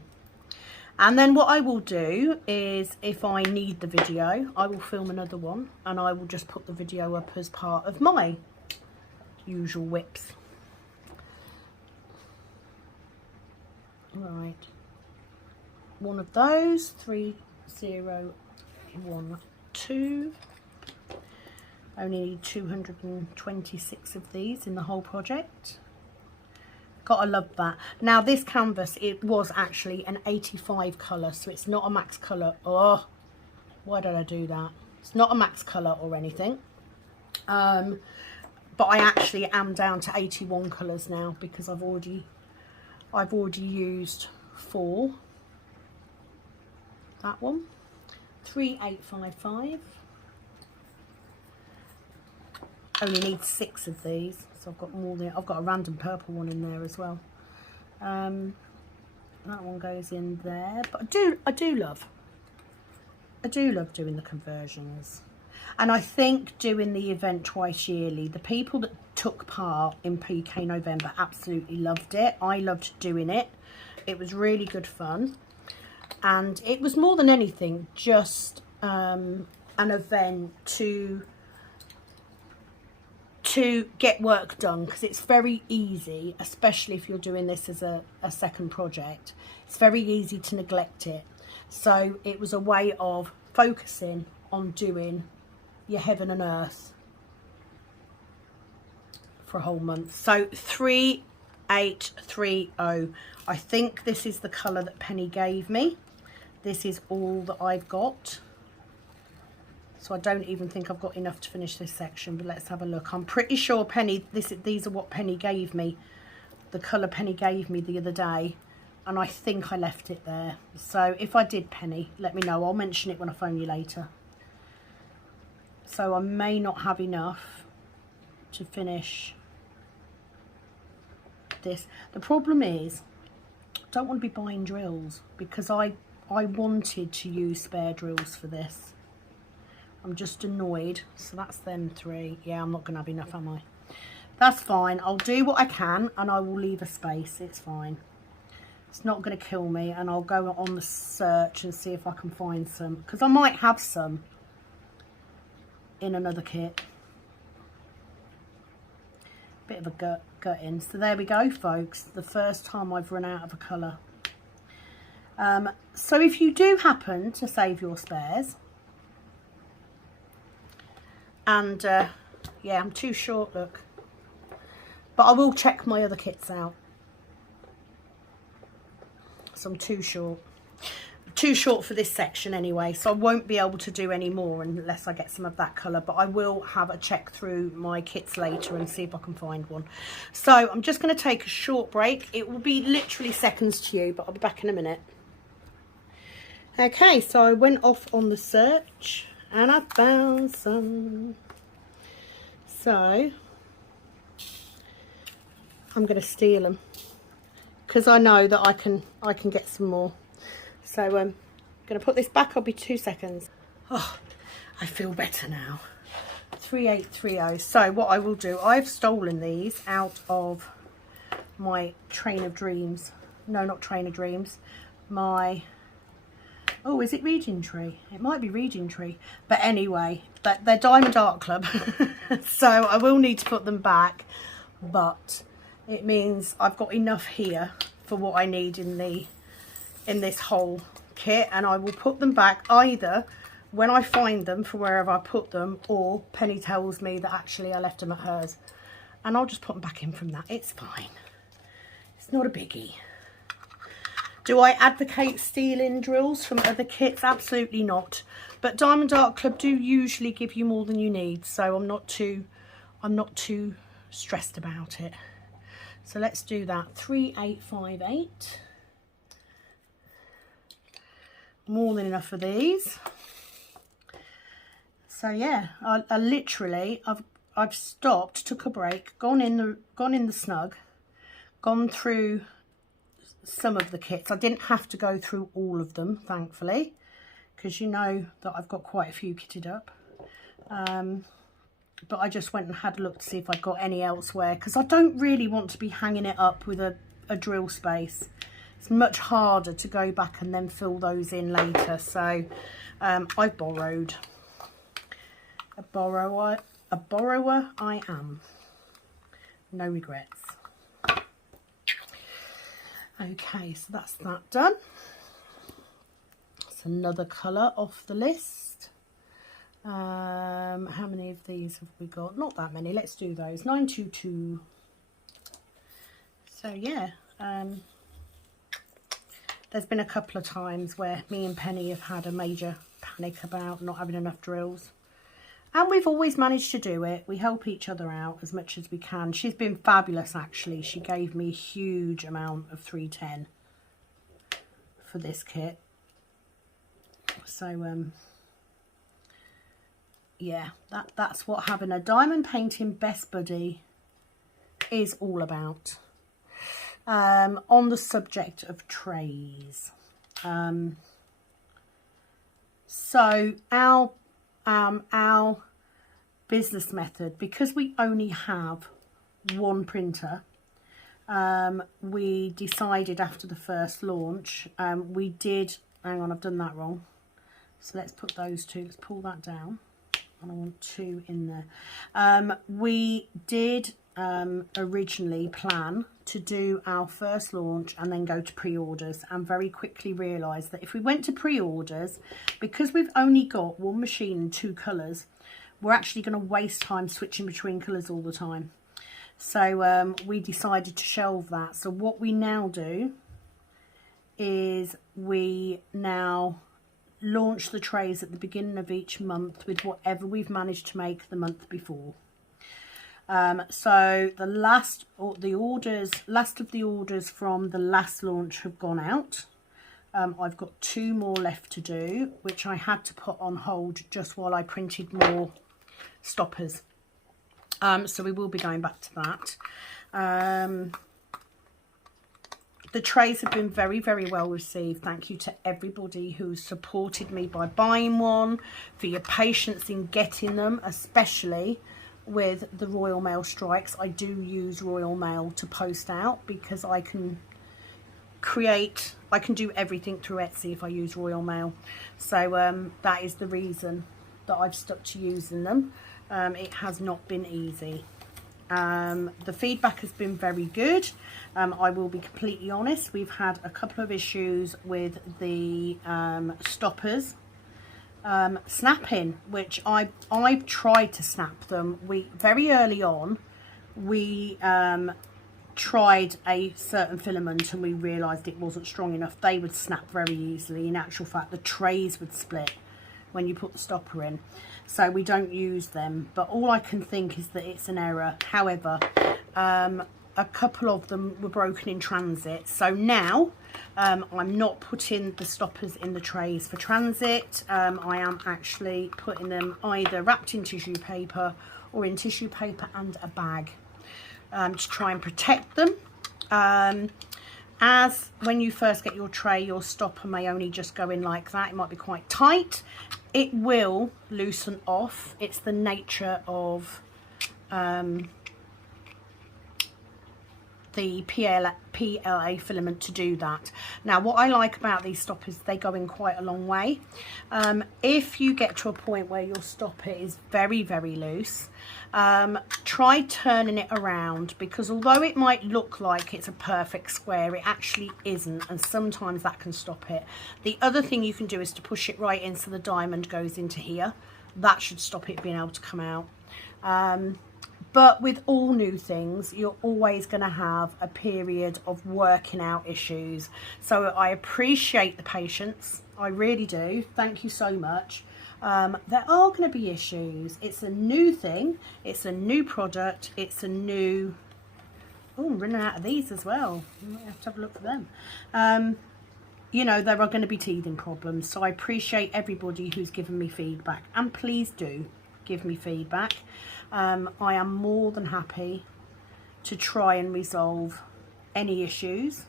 And then what I will do is, if I need the video, I will film another one, and I will just put the video up as part of my usual whips. Right, one of those, 3, 0, 1, 2. Only need 226 of these in the whole project. Gotta love that. Now this canvas, it was actually an 85 colour, so it's not a max colour. Oh, why did I do that? It's not a max colour or anything. But I actually am down to 81 colours now, because I've already used 4. That one, 3855. Only need 6 of these, so I've got more than, I've got a random purple one in there as well. That one goes in there, but I do love doing the conversions. And I think doing the event twice yearly, the people that took part in PK November absolutely loved it. I loved doing it. It was really good fun. And it was more than anything just an event to get work done, because it's very easy, especially if you're doing this as a second project, it's very easy to neglect it. So it was a way of focusing on doing your Heaven and Earth for a whole month. So 3830, I think this is the colour that Penny gave me. This is all that I've got, so I don't even think I've got enough to finish this section, but let's have a look. I'm pretty sure Penny, these are what Penny gave me, the colour Penny gave me the other day, and I think I left it there. So if I did, Penny, let me know. I'll mention it when I phone you later. So I may not have enough to finish this. The problem is, I don't want to be buying drills, because I wanted to use spare drills for this. I'm just annoyed. So that's them 3. Yeah, I'm not going to have enough, am I? That's fine. I'll do what I can, and I will leave a space. It's fine. It's not going to kill me, and I'll go on the search and see if I can find some, because I might have some in another kit. Bit of a gut in. So there we go, folks. The first time I've run out of a colour. So if you do happen to save your spares, and yeah, I'm too short, look, but I will check my other kits out. So I'm too short for this section anyway, so I won't be able to do any more unless I get some of that colour, but I will have a check through my kits later and see if I can find one. So I'm just going to take a short break. It will be literally seconds to you, but I'll be back in a minute. Okay, so I went off on the search and I found some. So I'm going to steal them, because I know that I can get some more. So I'm going to put this back. I'll be 2 seconds. Oh, I feel better now. 3830. So what I will do, I've stolen these out of my Train of Dreams. No, not Train of Dreams. My... Oh, is it Reading Tree? It might be Reading Tree. But anyway, they're Diamond Art Club. So I will need to put them back. But it means I've got enough here for what I need in this whole kit, and I will put them back either when I find them for wherever I put them, or Penny tells me that actually I left them at hers, and I'll just put them back in from that. It's fine. It's not a biggie. Do I advocate stealing drills from other kits? Absolutely not. But Diamond Art Club do usually give you more than you need, so I'm not too stressed about it. So let's do that. 3858. More than enough of these. So yeah, I literally I've stopped, took a break, gone in the snug, gone through some of the kits. I didn't have to go through all of them, thankfully, because you know that I've got quite a few kitted up. But I just went and had a look to see if I got any elsewhere, because I don't really want to be hanging it up with a drill space. It's much harder to go back and then fill those in later. So I borrowed. A borrower I am. No regrets. Okay, so that's that done. That's another colour off the list. How many of these have we got? Not that many. Let's do those. 922. So yeah, there's been a couple of times where me and Penny have had a major panic about not having enough drills. And we've always managed to do it. We help each other out as much as we can. She's been fabulous, actually. She gave me a huge amount of 310 for this kit. So, yeah, that's what having a diamond painting best buddy is all about. On the subject of trays. So, our business method, because we only have one printer, we decided after the first launch, we did, hang on, I've done that wrong, so let's put those two, let's pull that down, and I want two in there. We did originally plan to do our first launch and then go to pre-orders, and very quickly realised that if we went to pre-orders, because we've only got one machine and two colours, we're actually going to waste time switching between colours all the time. So we decided to shelve that. So what we now do is we now launch the trays at the beginning of each month with whatever we've managed to make the month before. So the last of the orders from the last launch have gone out. I've got two more left to do, which I had to put on hold just while I printed more stoppers. So we will be going back to that. The trays have been very, very well received. Thank you to everybody who supported me by buying one, for your patience in getting them, especially with the Royal Mail strikes. I do use Royal Mail to post out because I can do everything through Etsy if I use Royal Mail. So that is the reason that I've stuck to using them. It has not been easy. The feedback has been very good. I will be completely honest, we've had a couple of issues with the stoppers snapping, which I've tried to snap them. Very early on we tried a certain filament and we realized it wasn't strong enough. They would snap very easily. In actual fact, the trays would split when you put the stopper in, so we don't use them. But all I can think is that it's an error. However, a couple of them were broken in transit, so now I'm not putting the stoppers in the trays for transit. I am actually putting them either wrapped in tissue paper or in tissue paper and a bag, to try and protect them. As when you first get your tray, your stopper may only just go in like that. It might be quite tight. It will loosen off. It's the nature of the PLA filament to do that. Now what I like about these stoppers, they go in quite a long way. If you get to a point where your stopper is very loose, try turning it around, because although it might look like it's a perfect square, it actually isn't, and sometimes that can stop it. The other thing you can do is to push it right in so the diamond goes into here. That should stop it being able to come out. But with all new things, you're always going to have a period of working out issues. So I appreciate the patience. I really do. Thank you so much. There are going to be issues. It's a new thing. It's a new product. It's a new... Oh, I'm running out of these as well. I might have to have a look for them. You know, there are going to be teething problems. So I appreciate everybody who's given me feedback. And please do give me feedback. I am more than happy to try and resolve any issues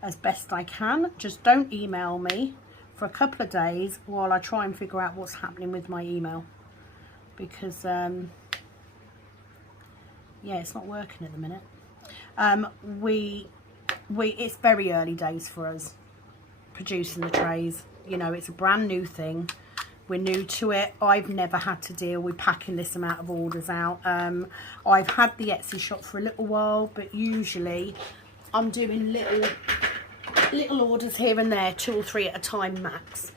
as best I can. Just don't email me for a couple of days while I try and figure out what's happening with my email, because yeah, it's not working at the minute. It's very early days for us producing the trays. You know, it's a brand new thing. We're new to it. I've never had to deal with packing this amount of orders out. I've had the Etsy shop for a little while, but usually I'm doing little orders here and there, 2 or 3 at a time max.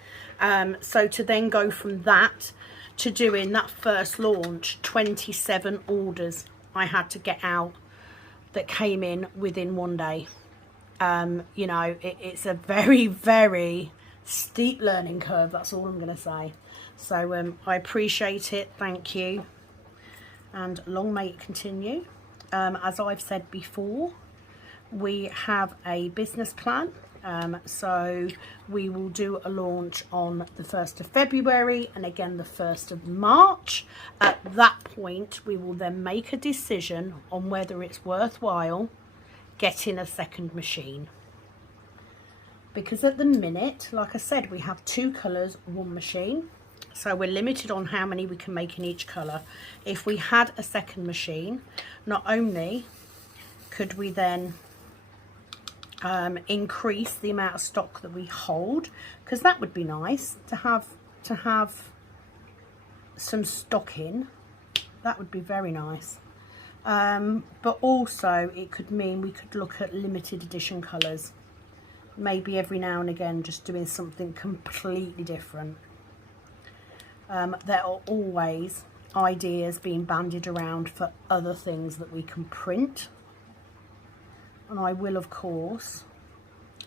So to then go from that to doing that first launch, 27 orders I had to get out that came in within 1 day. You know, it's a very steep learning curve, that's all I'm going to say. So I appreciate it, thank you, and long may it continue. As I've said before, we have a business plan, so we will do a launch on the 1st of February and again the 1st of March. At that point we will then make a decision on whether it's worthwhile getting a second machine, because at the minute, like I said, we have 2 colours, 1 machine, so we're limited on how many we can make in each colour. If we had a second machine, not only could we then increase the amount of stock that we hold, because that would be nice to have some stock in, that would be very nice. But also it could mean we could look at limited edition colours, maybe every now and again just doing something completely different. There are always ideas being bandied around for other things that we can print, and I will of course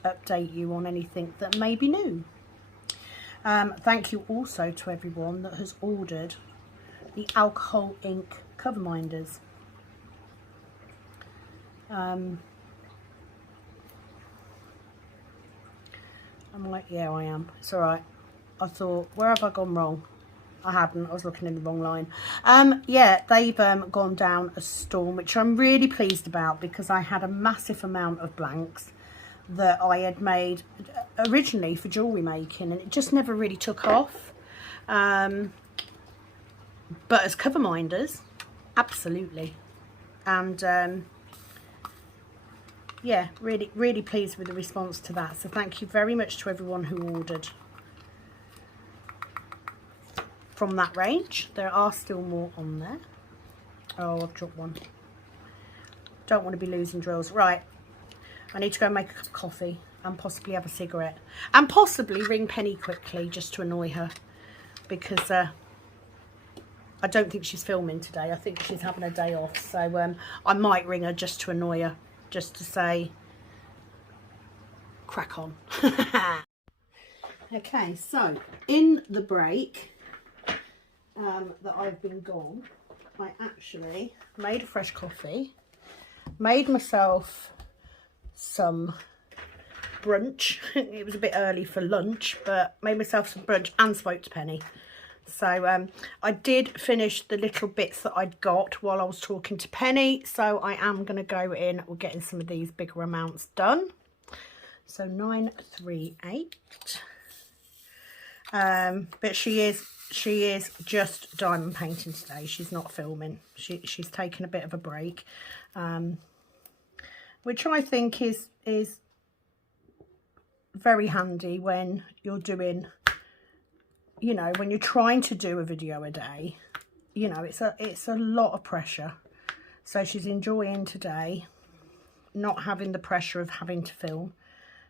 update you on anything that may be new. Thank you also to everyone that has ordered the alcohol ink cover minders. I'm like, yeah, I am. It's alright. I thought, where have I gone wrong? I haven't. I was looking in the wrong line. Yeah, they've gone down a storm, which I'm really pleased about, because I had a massive amount of blanks that I had made originally for jewellery making, and it just never really took off. But as cover minders, absolutely. And yeah, really pleased with the response to that. So thank you very much to everyone who ordered from that range. There are still more on there. Oh, I've dropped one. Don't want to be losing drills. Right, I need to go and make a cup of coffee and possibly have a cigarette, and possibly ring Penny quickly just to annoy her, because I don't think she's filming today. I think she's having a day off, so I might ring her just to annoy her, just to say crack on. Okay, so in the break that I've been gone, I actually made a fresh coffee, made myself some brunch. It was a bit early for lunch, but made myself some brunch and spoke to Penny. So I did finish the little bits that I'd got while I was talking to Penny, so I am going to go in, we're getting some of these bigger amounts done. So 938. But she is just diamond painting today. She's not filming. She's taken a bit of a break. which I think is very handy when you're doing, you know, when you're trying to do a video a day. You know, it's a lot of pressure. So she's enjoying today not having the pressure of having to film,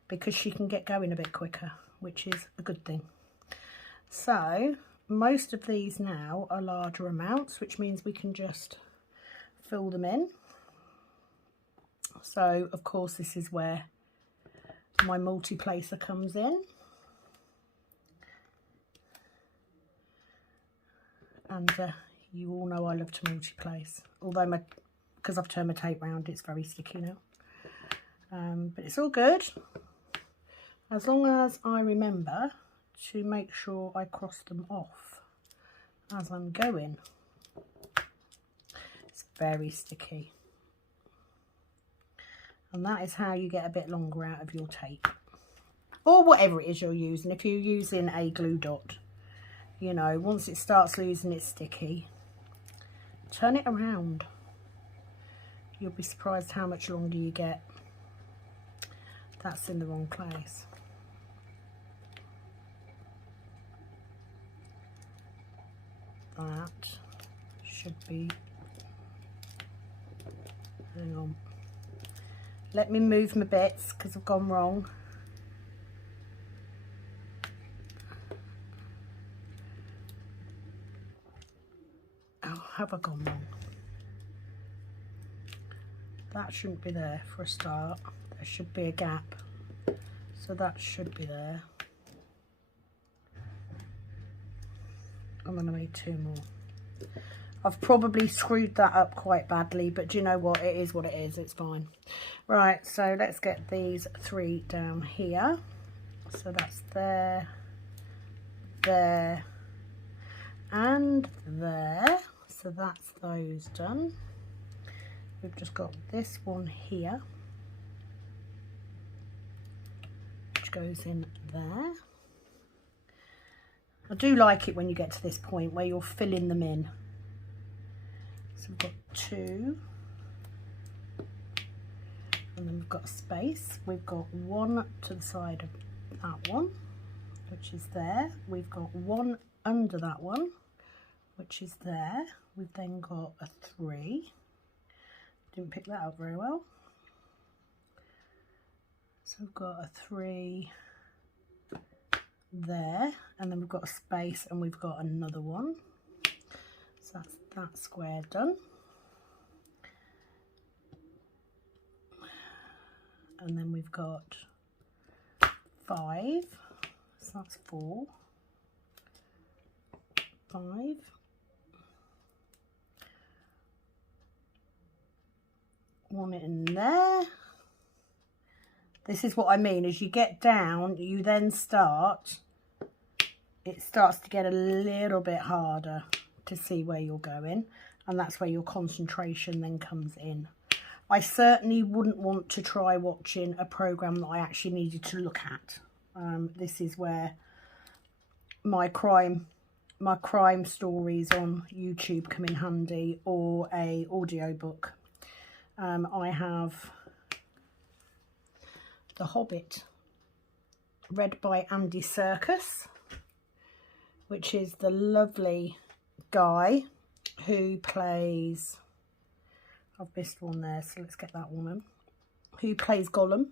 because she can get going a bit quicker, which is a good thing. So most of these now are larger amounts, which means we can just fill them in. So of course this is where my multi-placer comes in. And you all know I love to multi-place, although because I've turned my tape round, it's very sticky now. But it's all good, as long as I remember to make sure I cross them off as I'm going. It's very sticky. And that is how you get a bit longer out of your tape, or whatever it is you're using. If you're using a glue dot, you know, once it starts losing its sticky, turn it around. You'll be surprised how much longer you get. That's in the wrong place. That should be, hang on. Let me move my bits because I've gone wrong. Oh, have I gone wrong? That shouldn't be there for a start. There should be a gap. So that should be there. I'm going to need 2 more. I've probably screwed that up quite badly, but do you know what? It is what it is. It's fine. Right, so let's get these 3 down here. So that's there, there, and there. So that's those done. We've just got this one here, which goes in there. I do like it when you get to this point where you're filling them in. So we've got 2, and then we've got a space. We've got 1 to the side of that one, which is there. We've got 1 under that one, which is there. We've then got a 3. Didn't pick that up very well. So we've got a 3 there, and then we've got a space, and we've got another one. So that's that square done. And then we've got 5, so that's 4, 5, 1 in there. This is what I mean, as you get down, you then start, it starts to get a little bit harder to see where you're going, and that's where your concentration then comes in. I certainly wouldn't want to try watching a program that I actually needed to look at. This is where my crime stories on YouTube come in handy, or a audiobook. I have The Hobbit, read by Andy Serkis, which is the lovely guy who plays, I've missed one there, so let's get that woman, who plays Gollum.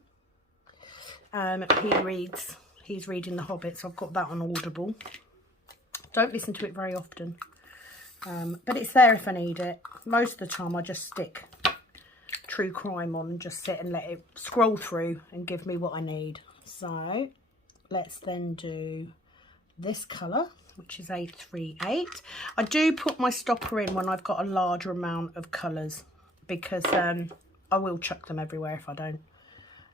He's reading The Hobbit, so I've got that on Audible. Don't listen to it very often, but it's there if I need it. Most of the time I just stick true crime on and just sit and let it scroll through and give me what I need. So let's then do this colour, which is 838. I do put my stopper in when I've got a larger amount of colours, because I will chuck them everywhere if I don't.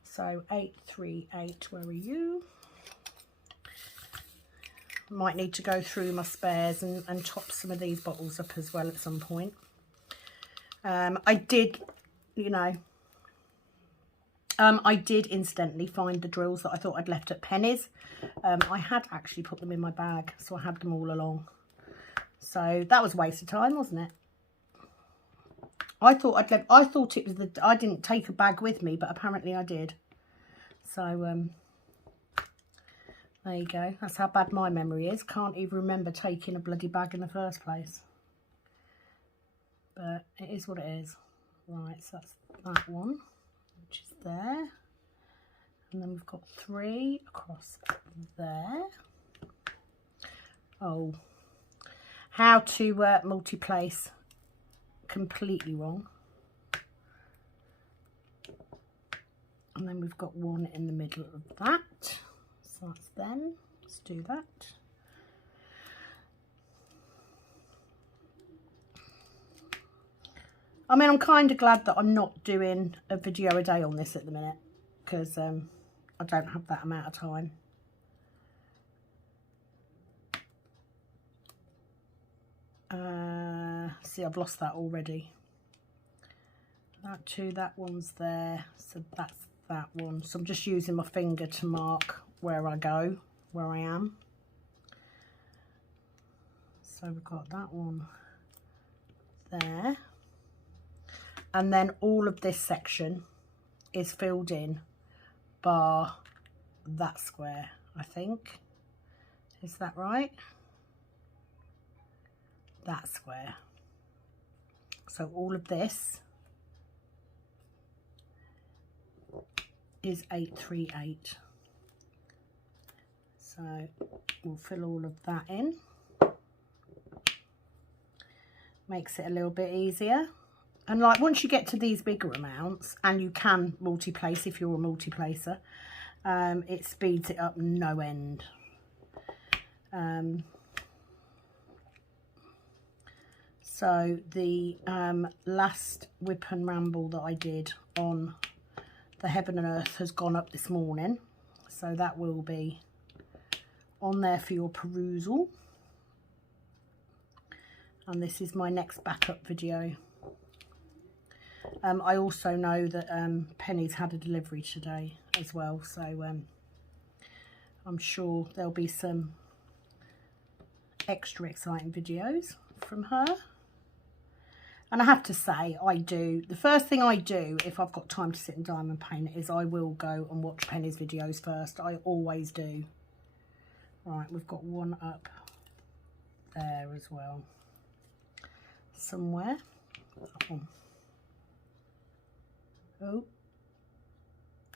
So 838, where are you? Might need to go through my spares and top some of these bottles up as well at some point. I did, you know, I did incidentally find the drills that I thought I'd left at Penny's. I had actually put them in my bag, so I had them all along. So that was a waste of time, wasn't it? I thought it was I didn't take a bag with me, but apparently I did. So there you go. That's how bad my memory is. Can't even remember taking a bloody bag in the first place. But it is what it is. Right, so that's that one, which is there. And then we've got 3 across there. Oh, how to multi-place. Completely wrong. And then we've got 1 in the middle of that. So that's them. Let's do that. I mean, I'm kind of glad that I'm not doing a video a day on this at the minute, because I don't have that amount of time. See, I've lost that already. That 2, that one's there, so that's that one. So I'm just using my finger to mark where I go, where I am. So we've got that one there. And then all of this section is filled in bar that square, I think. Is that right? That square. So all of this is 838. So we'll fill all of that in. Makes it a little bit easier. And like once you get to these bigger amounts, and you can multi-place if you're a multi-placer, it speeds it up no end. So the last whip and ramble that I did on the heaven and earth has gone up this morning, so that will be on there for your perusal. And this is my next backup video. I also know that Penny's had a delivery today as well, so I'm sure there'll be some extra exciting videos from her. And I have to say, the first thing I do if I've got time to sit and diamond paint is I will go and watch Penny's videos first. I always do. Right, we've got one up there as well. Somewhere. That one. Oh.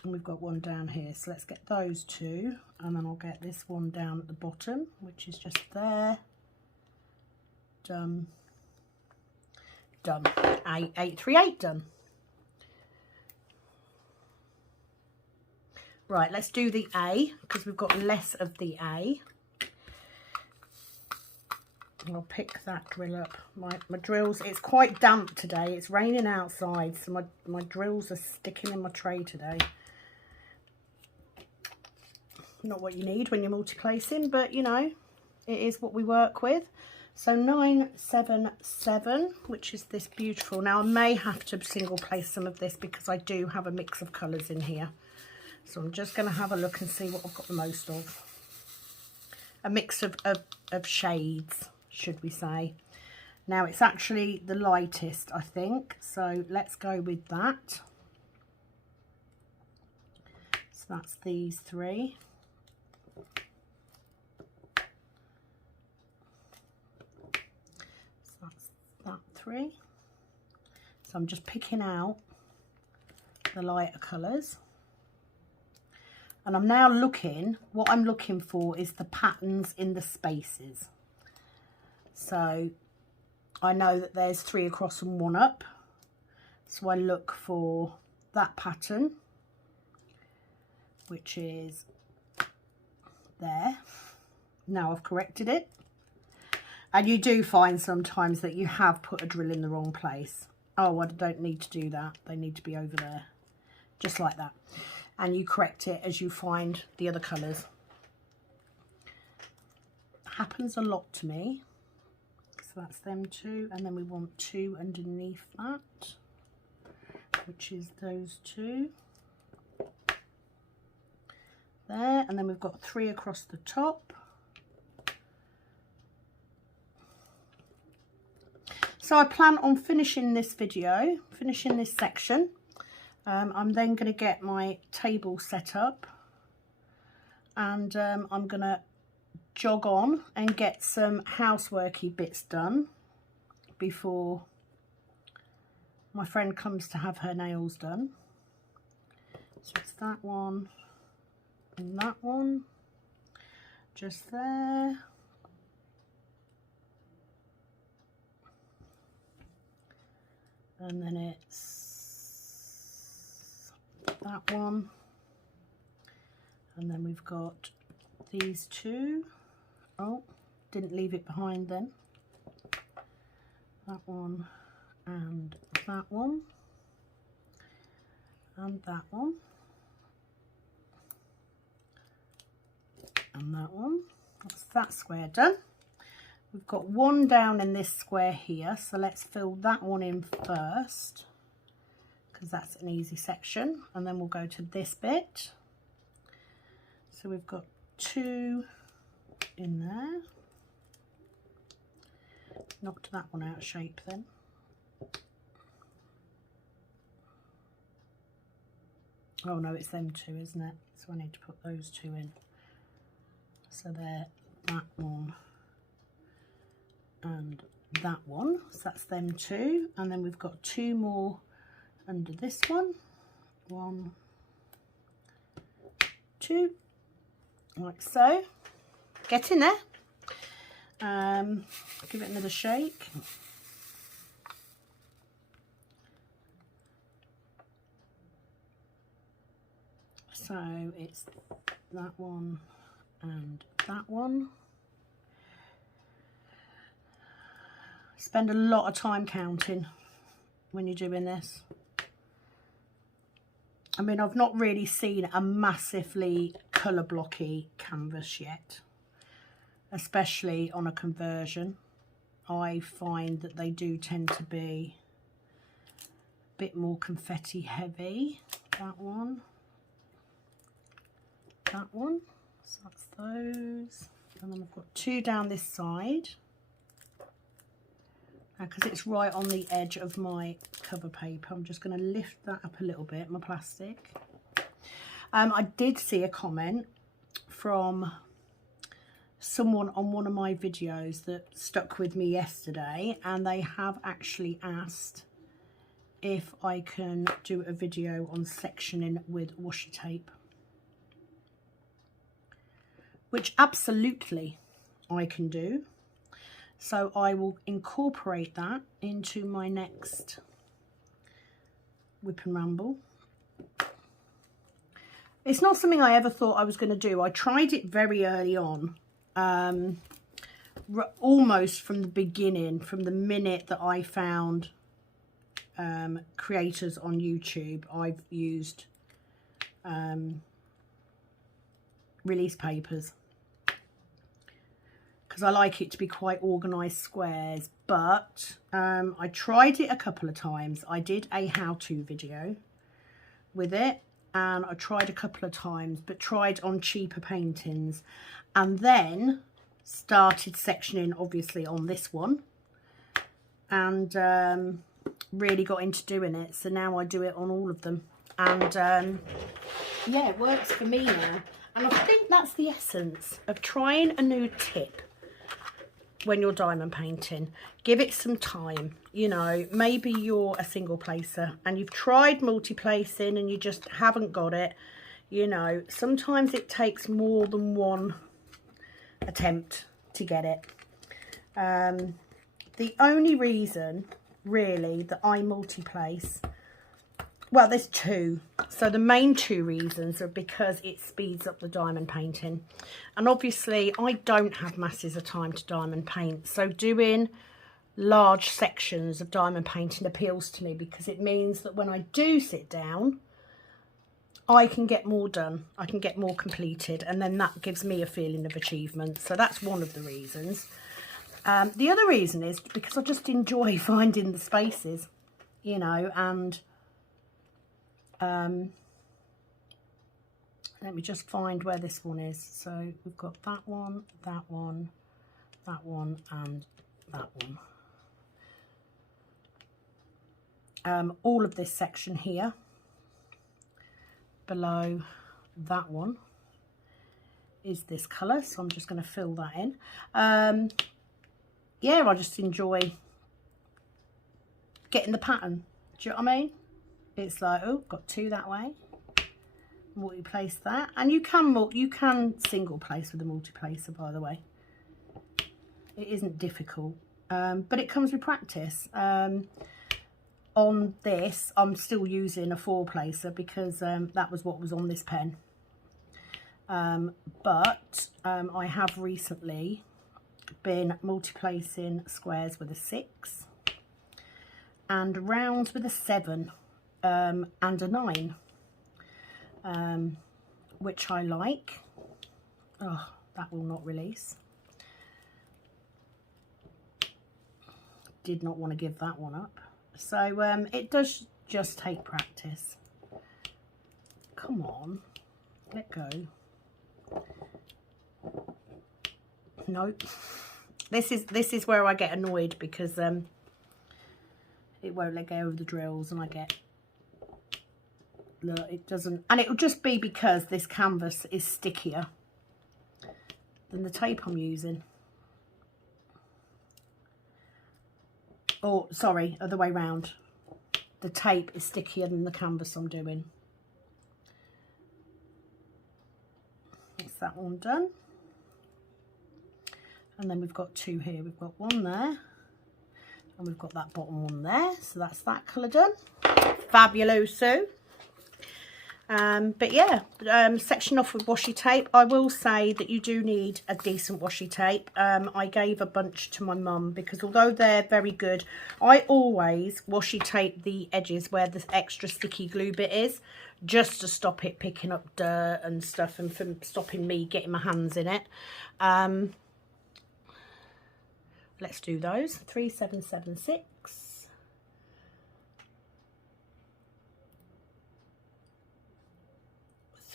And we've got one down here. So let's get those 2. And then I'll get this one down at the bottom, which is just there. Done. Done. 838 done. Right, let's do the A, because we've got less of the A. I'll pick that drill up. My drills, it's quite damp today. It's raining outside, so my drills are sticking in my tray today. Not what you need when you're multi-placing, but you know, it is what we work with. So 977, which is this beautiful. Now I may have to single place some of this because I do have a mix of colours in here. So I'm just going to have a look and see what I've got the most of. A mix of shades, should we say. Now it's actually the lightest, I think. So let's go with that. So that's these 3. That 3. So I'm just picking out the lighter colours, and I'm now looking, what I'm looking for is the patterns in the spaces. So I know that there's 3 across and 1 up, so I look for that pattern, which is there. Now I've corrected it. And you do find sometimes that you have put a drill in the wrong place. Oh, I don't need to do that. They need to be over there. Just like that. And you correct it as you find the other colours. Happens a lot to me. So that's them 2. And then we want 2 underneath that, which is those 2. There. And then we've got 3 across the top. So I plan on finishing this video, finishing this section. I'm then going to get my table set up, and I'm going to jog on and get some houseworky bits done before my friend comes to have her nails done. So it's that one and that one, just there. And then it's that one. And then we've got these two. Oh, didn't leave it behind then. That one and that one. And that one. And that one. That's that square done. We've got one down in this square here, so let's fill that one in first, because that's an easy section, and then we'll go to this bit. So we've got two in there. Knocked that one out of shape then. Oh no, it's them two, isn't it? So I need to put those two in. So they're that one and that one, so that's them two, and then we've got two more under this one. One, two, like so. Get in there. Give it another shake. So it's that one and that one. Spend a lot of time counting when you're doing this. I mean, I've not really seen a massively colour blocky canvas yet, especially on a conversion. I find that they do tend to be a bit more confetti heavy. That one, that one, so that's those. And then I've got two down this side, because it's right on the edge of my cover paper. I'm just going to lift that up a little bit, my plastic. I did see a comment from someone on one of my videos that stuck with me yesterday, and they have actually asked if I can do a video on sectioning with washi tape, which absolutely I can do. So I will incorporate that into my next Whip and Ramble. It's not something I ever thought I was going to do. I tried it very early on, almost from the beginning, from the minute that I found creators on YouTube. I've used release papers, because I like it to be quite organised squares, but I tried it a couple of times. I did a how-to video with it, and I tried a couple of times, but tried on cheaper paintings, and then started sectioning obviously on this one, and really got into doing it. So now I do it on all of them, and yeah, it works for me now. And I think that's the essence of trying a new tip when you're diamond painting. Give it some time. You know, maybe you're a single placer and you've tried multi-placing and you just haven't got it. You know, sometimes it takes more than one attempt to get it. The only reason really that I multi-place, well, there's two. So the main two reasons are because it speeds up the diamond painting. And obviously I don't have masses of time to diamond paint. So doing large sections of diamond painting appeals to me, because it means that when I do sit down, I can get more done. I can get more completed. And then that gives me a feeling of achievement. So that's one of the reasons. The other reason is because I just enjoy finding the spaces, you know, and let me just find where this one is. So we've got that one, that one, that one, and that one. all of this section here below that one is this colour, so I'm just going to fill that in. Yeah, I just enjoy getting the pattern. Do you know what I mean? It's like, oh, got two that way, multi-place that, and you can single place with a multi-placer, by the way. It isn't difficult, but it comes with practice. On this, I'm still using a 4-placer because that was what was on this pen. But I have recently been multi-placing squares with a 6 and rounds with a 7 and a 9, which I like. Oh, that will not release. Did not want to give that one up. So it does just take practice. Come on, let go. Nope. This is where I get annoyed because it won't let go of the drills, and I get, look, it doesn't, and it'll just be because this canvas is stickier than the tape I'm using. Oh, sorry, other way round. The tape is stickier than the canvas I'm doing. That's that one done. And then we've got 2 here. We've got one there, and we've got that bottom one there. So that's that colour done. Fabuloso. But yeah, section off with washi tape. I will say that you do need a decent washi tape. I gave a bunch to my mum because although they're very good, I always washi tape the edges where the extra sticky glue bit is, just to stop it picking up dirt and stuff and from stopping me getting my hands in it. Let's do those. 3776.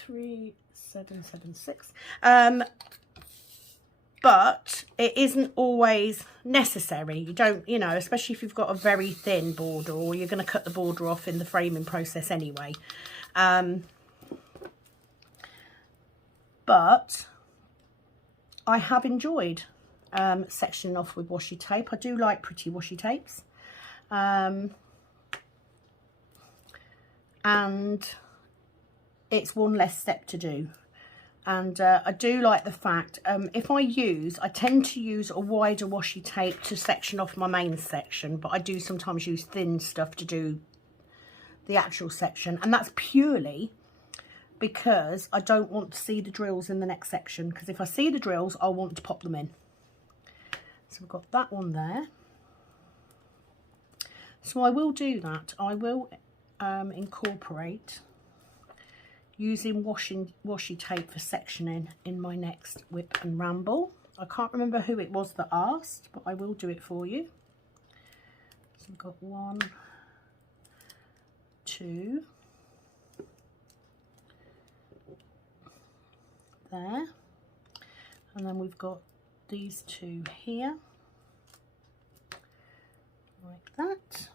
3776. But it isn't always necessary. You don't, you know, especially if you've got a very thin border, or you're going to cut the border off in the framing process anyway. But I have enjoyed sectioning off with washi tape. I do like pretty washi tapes. And it's one less step to do. And I do like the fact, if I tend to use a wider washi tape to section off my main section, but I do sometimes use thin stuff to do the actual section. And that's purely because I don't want to see the drills in the next section, because if I see the drills, I'll want to pop them in. So we've got that one there. So I will do that. I will incorporate using washi tape for sectioning in my next whip and ramble. I can't remember who it was that asked, but I will do it for you. So we've got 1, 2, there, and then we've got these 2 here, like that.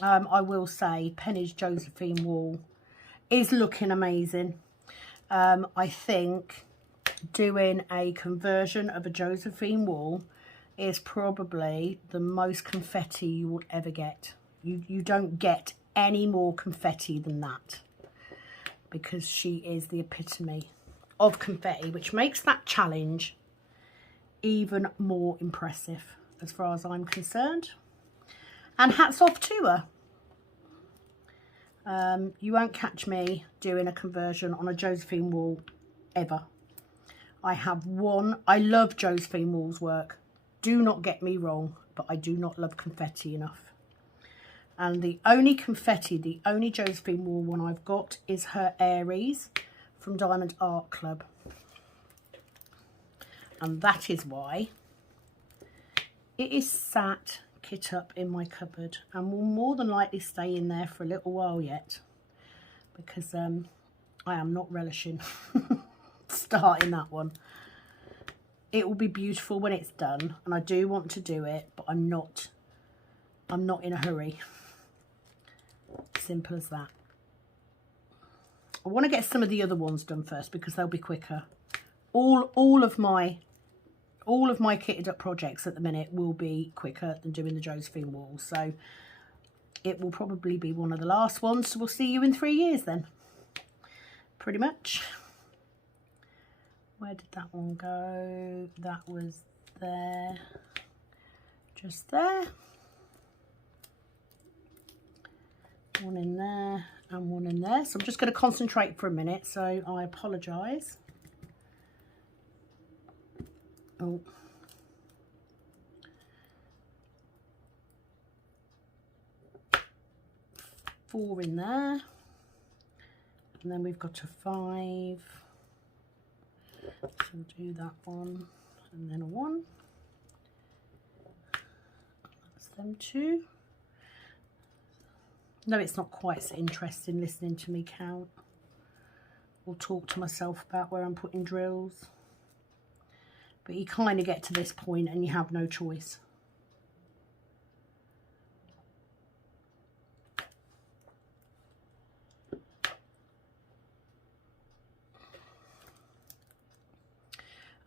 I will say Penny's Josephine wall is looking amazing. I think doing a conversion of a Josephine wall is probably the most confetti you will ever get. You don't get any more confetti than that, because she is the epitome of confetti, which makes that challenge even more impressive as far as I'm concerned. And hats off to her. You won't catch me doing a conversion on a Josephine wall ever. I love Josephine wall's work. Do not get me wrong, but I do not love confetti enough. And the only Josephine wall one I've got is her Aries from Diamond Art Club. And that is why it is sat kit up in my cupboard, and will more than likely stay in there for a little while yet, because I am not relishing starting that one. It will be beautiful when it's done, and I do want to do it, but I'm not in a hurry. simple as that. I want to get some of the other ones done first because they'll be quicker. All of my kitted up projects at the minute will be quicker than doing the Josephine wall. So it will probably be one of the last ones. So we'll see you in 3 years then. Pretty much. Where did that one go? That was there. Just there. One in there and one in there. So I'm just going to concentrate for a minute. So I apologise. Oh. Four in there. And then we've got a 5. So we'll do that one and then a 1. That's them 2. No, it's not quite so interesting listening to me count or talk to myself about where I'm putting drills. But you kind of get to this point and you have no choice.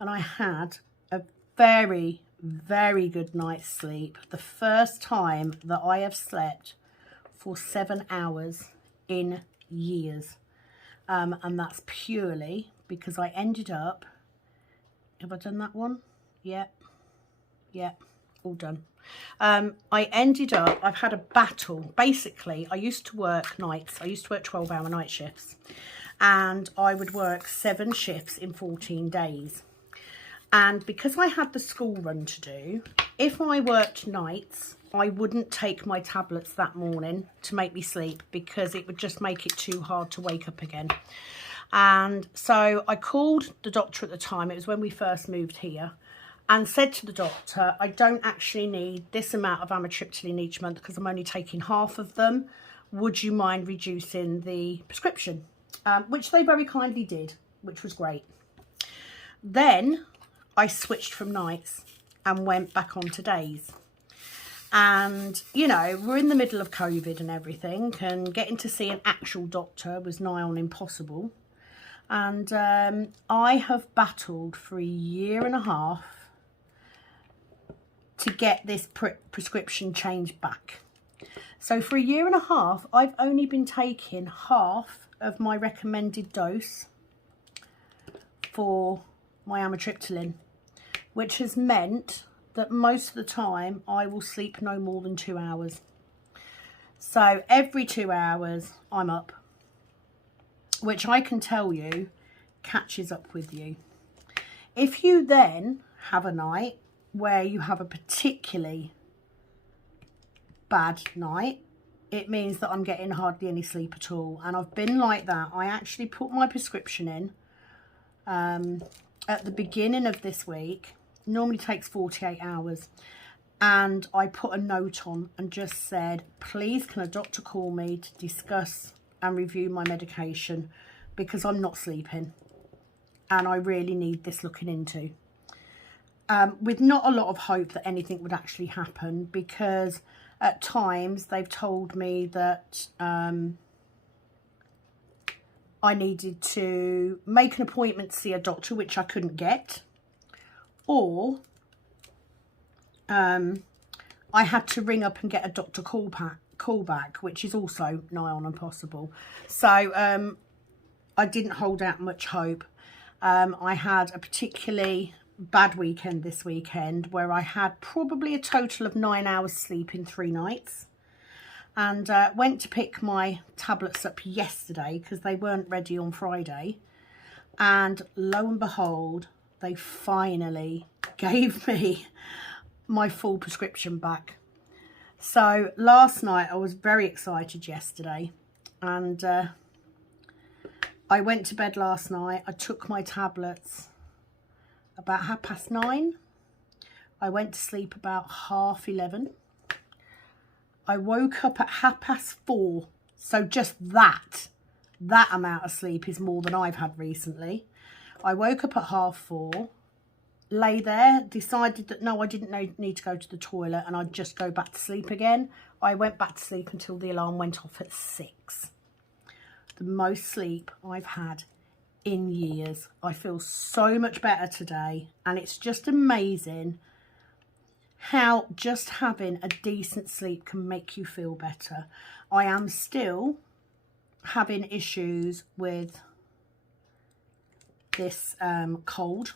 And I had a very, very good night's sleep. The first time that I have slept for 7 hours in years. And that's purely because I ended up, have I done that one? Yep, all done. I ended up, I've had a battle. Basically, I used to work nights. I used to work 12-hour night shifts. And I would work 7 shifts in 14 days. And because I had the school run to do, if I worked nights, I wouldn't take my tablets that morning to make me sleep because it would just make it too hard to wake up again. And so I called the doctor at the time, it was when we first moved here, and said to the doctor, I don't actually need this amount of amitriptyline each month because I'm only taking half of them. Would you mind reducing the prescription? Which they very kindly did, which was great. Then I switched from nights and went back on to days. And, you know, we're in the middle of COVID and everything, and getting to see an actual doctor was nigh on impossible. And I have battled for 1.5 years to get this prescription changed back. So for 1.5 years, I've only been taking half of my recommended dose for my amitriptyline, which has meant that most of the time I will sleep no more than 2 hours. So every 2 hours I'm up, which I can tell you catches up with you. If you then have a night where you have a particularly bad night, it means that I'm getting hardly any sleep at all. And I've been like that. I actually put my prescription in at the beginning of this week. Normally takes 48 hours, and I put a note on and just said, please can a doctor call me to discuss and review my medication because I'm not sleeping and I really need this looking into, with not a lot of hope that anything would actually happen, because at times they've told me that I needed to make an appointment to see a doctor, which I couldn't get. Or I had to ring up and get a doctor call back, which is also nigh on impossible. So I didn't hold out much hope. I had a particularly bad weekend this weekend where I had probably a total of 9 hours sleep in 3 nights. And went to pick my tablets up yesterday because they weren't ready on Friday. And lo and behold, they finally gave me my full prescription back. So last night I was very excited yesterday, and I went to bed last night. I took my tablets about 9:30. I went to sleep about 11:30. I woke up at 4:30. So just that amount of sleep is more than I've had recently. I woke up at 4:30, lay there, decided that no, I didn't need to go to the toilet and I'd just go back to sleep again. I went back to sleep until the alarm went off at 6. The most sleep I've had in years. I feel so much better today, and it's just amazing how just having a decent sleep can make you feel better. I am still having issues with this cold.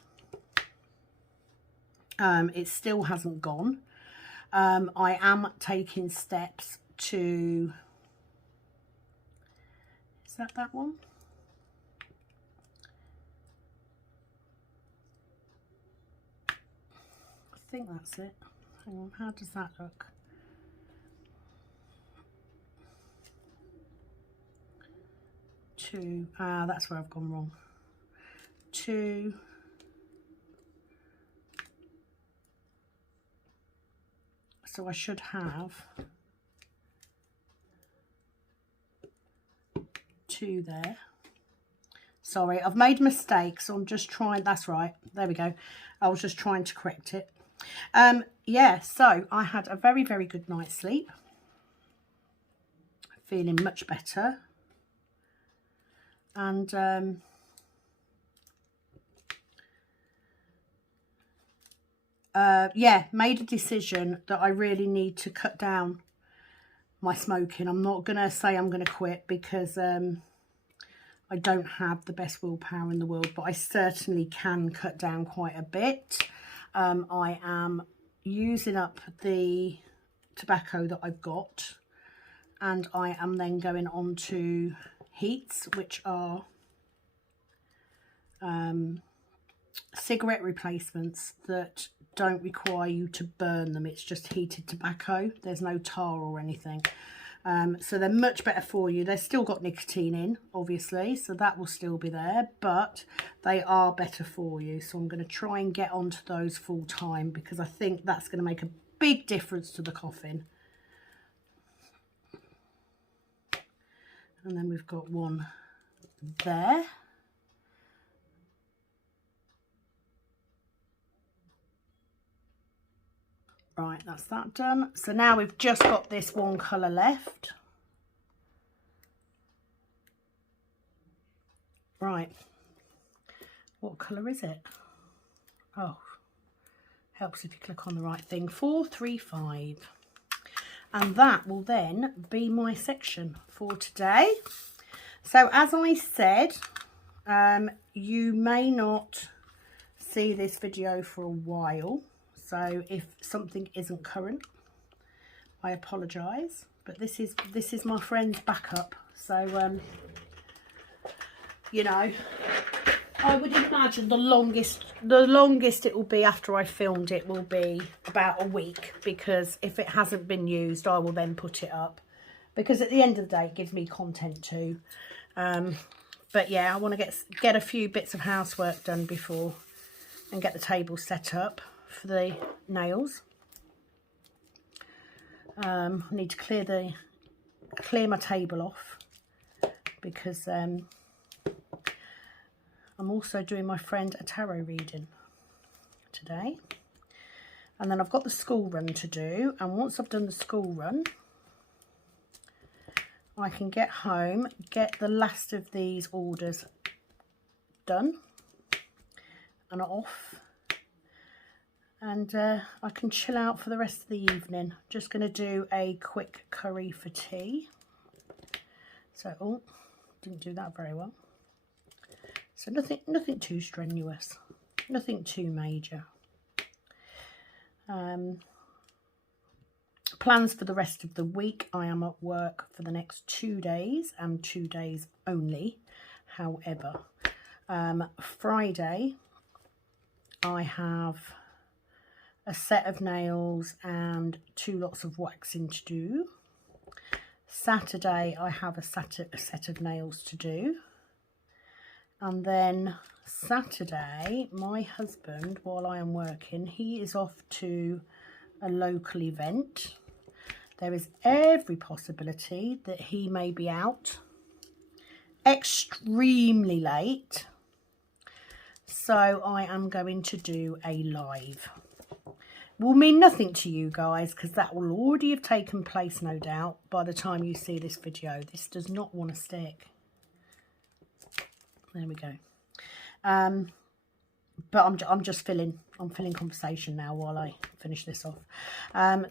It still hasn't gone. I am taking steps to, is that one? I think that's it. Hang on, how does that look? Two, that's where I've gone wrong. 2, so I should have 2 there. Sorry, I've made a mistake, so I'm just trying, that's right, there we go. I was just trying to correct it. Yeah, so I had a very, very good night's sleep. Feeling much better. And yeah, made a decision that I really need to cut down my smoking. I'm not going to say I'm going to quit, because I don't have the best willpower in the world, but I certainly can cut down quite a bit. I am using up the tobacco that I've got, and I am then going on to heats, which are cigarette replacements that don't require you to burn them. It's just heated tobacco. There's no tar or anything. So they're much better for you. They've still got nicotine in, obviously, so that will still be there, but they are better for you. So I'm going to try and get onto those full time, because I think that's going to make a big difference to the coughing. And then we've got one there. Right, that's that done. So now we've just got this one colour left. Right, what colour is it? Oh, helps if you click on the right thing. 435. And that will then be my section for today. So as I said, you may not see this video for a while. So if something isn't current, I apologise. But this is my friend's backup. So you know, I would imagine the longest it will be after I filmed it will be about a week, because if it hasn't been used, I will then put it up, because at the end of the day it gives me content too. But yeah, I want to get a few bits of housework done before, and get the table set up for the nails. I need to clear my table off, because I'm also doing my friend a tarot reading today, and then I've got the school run to do, and once I've done the school run, I can get home, get the last of these orders done and off, and I can chill out for the rest of the evening. Just going to do a quick curry for tea. So, oh, didn't do that very well. So nothing too strenuous, nothing too major. Plans for the rest of the week. I am at work for the next 2 days, and 2 days only. However, Friday I have a set of nails and 2 lots of waxing to do. Saturday I have a set of nails to do. And then Saturday, my husband, while I am working, he is off to a local event. There is every possibility that he may be out extremely late. So I am going to do a live. Will mean nothing to you guys because that will already have taken place, no doubt, by the time you see this video. This does not want to stick. There we go. But I'm just filling conversation now while I finish this off.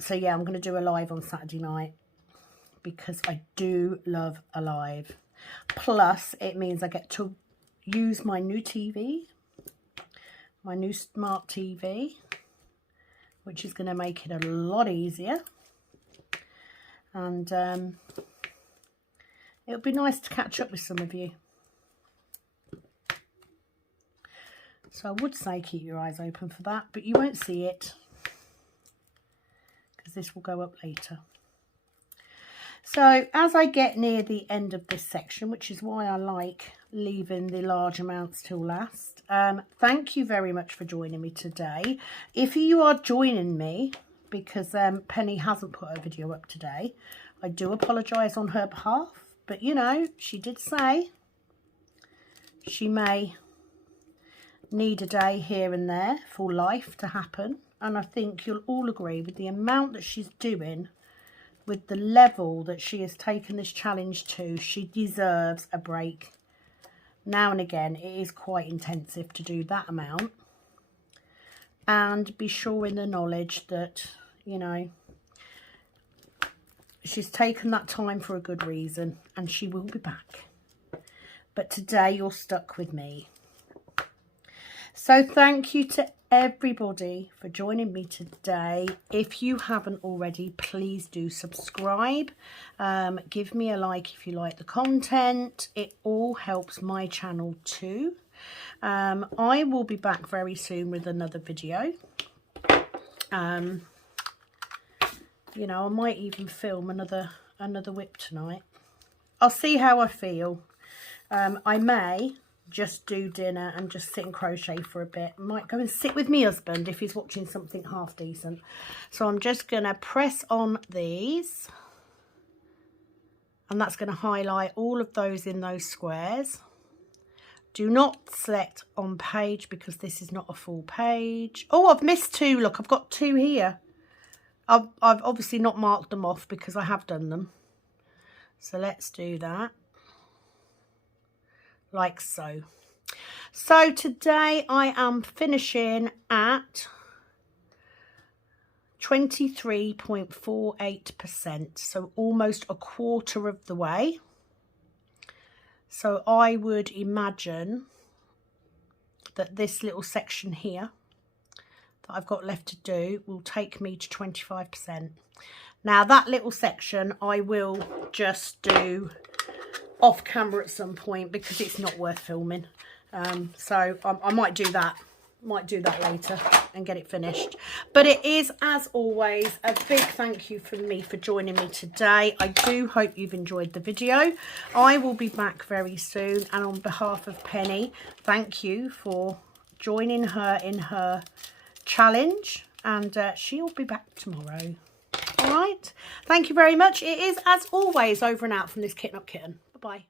So yeah, I'm going to do a live on Saturday night because I do love a live. Plus, it means I get to use my new TV, my new smart TV, which is going to make it a lot easier. And it'll be nice to catch up with some of you. So I would say keep your eyes open for that, but you won't see it because this will go up later. So as I get near the end of this section, which is why I like leaving the large amounts till last, thank you very much for joining me today. If you are joining me because Penny hasn't put her video up today, I do apologise on her behalf, but you know, she did say she may need a day here and there for life to happen, and I think you'll all agree with the amount that she's doing, with the level that she has taken this challenge to, she deserves a break. Now and again, it is quite intensive to do that amount, and be sure in the knowledge that, you know, she's taken that time for a good reason, and she will be back. But today you're stuck with me. So thank you to everybody for joining me today. If you haven't already, please do subscribe. Give me a like if you like the content. It all helps my channel too. I will be back very soon with another video. You know, I might even film another whip tonight. I'll see how I feel. I may just do dinner and just sit and crochet for a bit. Might go and sit with my husband if he's watching something half decent. So I'm just going to press on these, and that's going to highlight all of those in those squares. Do not select on page because this is not a full page. Oh, I've missed two. Look, I've got two here. I've obviously not marked them off because I have done them. So let's do that. Like so. So today I am finishing at 23.48%, so almost a quarter of the way. So I would imagine that this little section here that I've got left to do will take me to 25%. Now that little section I will just do off camera at some point because it's not worth filming. So I might do that later and get it finished. But it is, as always, a big thank you from me for joining me today. I do hope you've enjoyed the video. I will be back very soon, and on behalf of Penny, thank you for joining her in her challenge, and she'll be back tomorrow. All right, thank you very much. It is, as always, over and out from this Kitten Up Kitten. Bye-bye.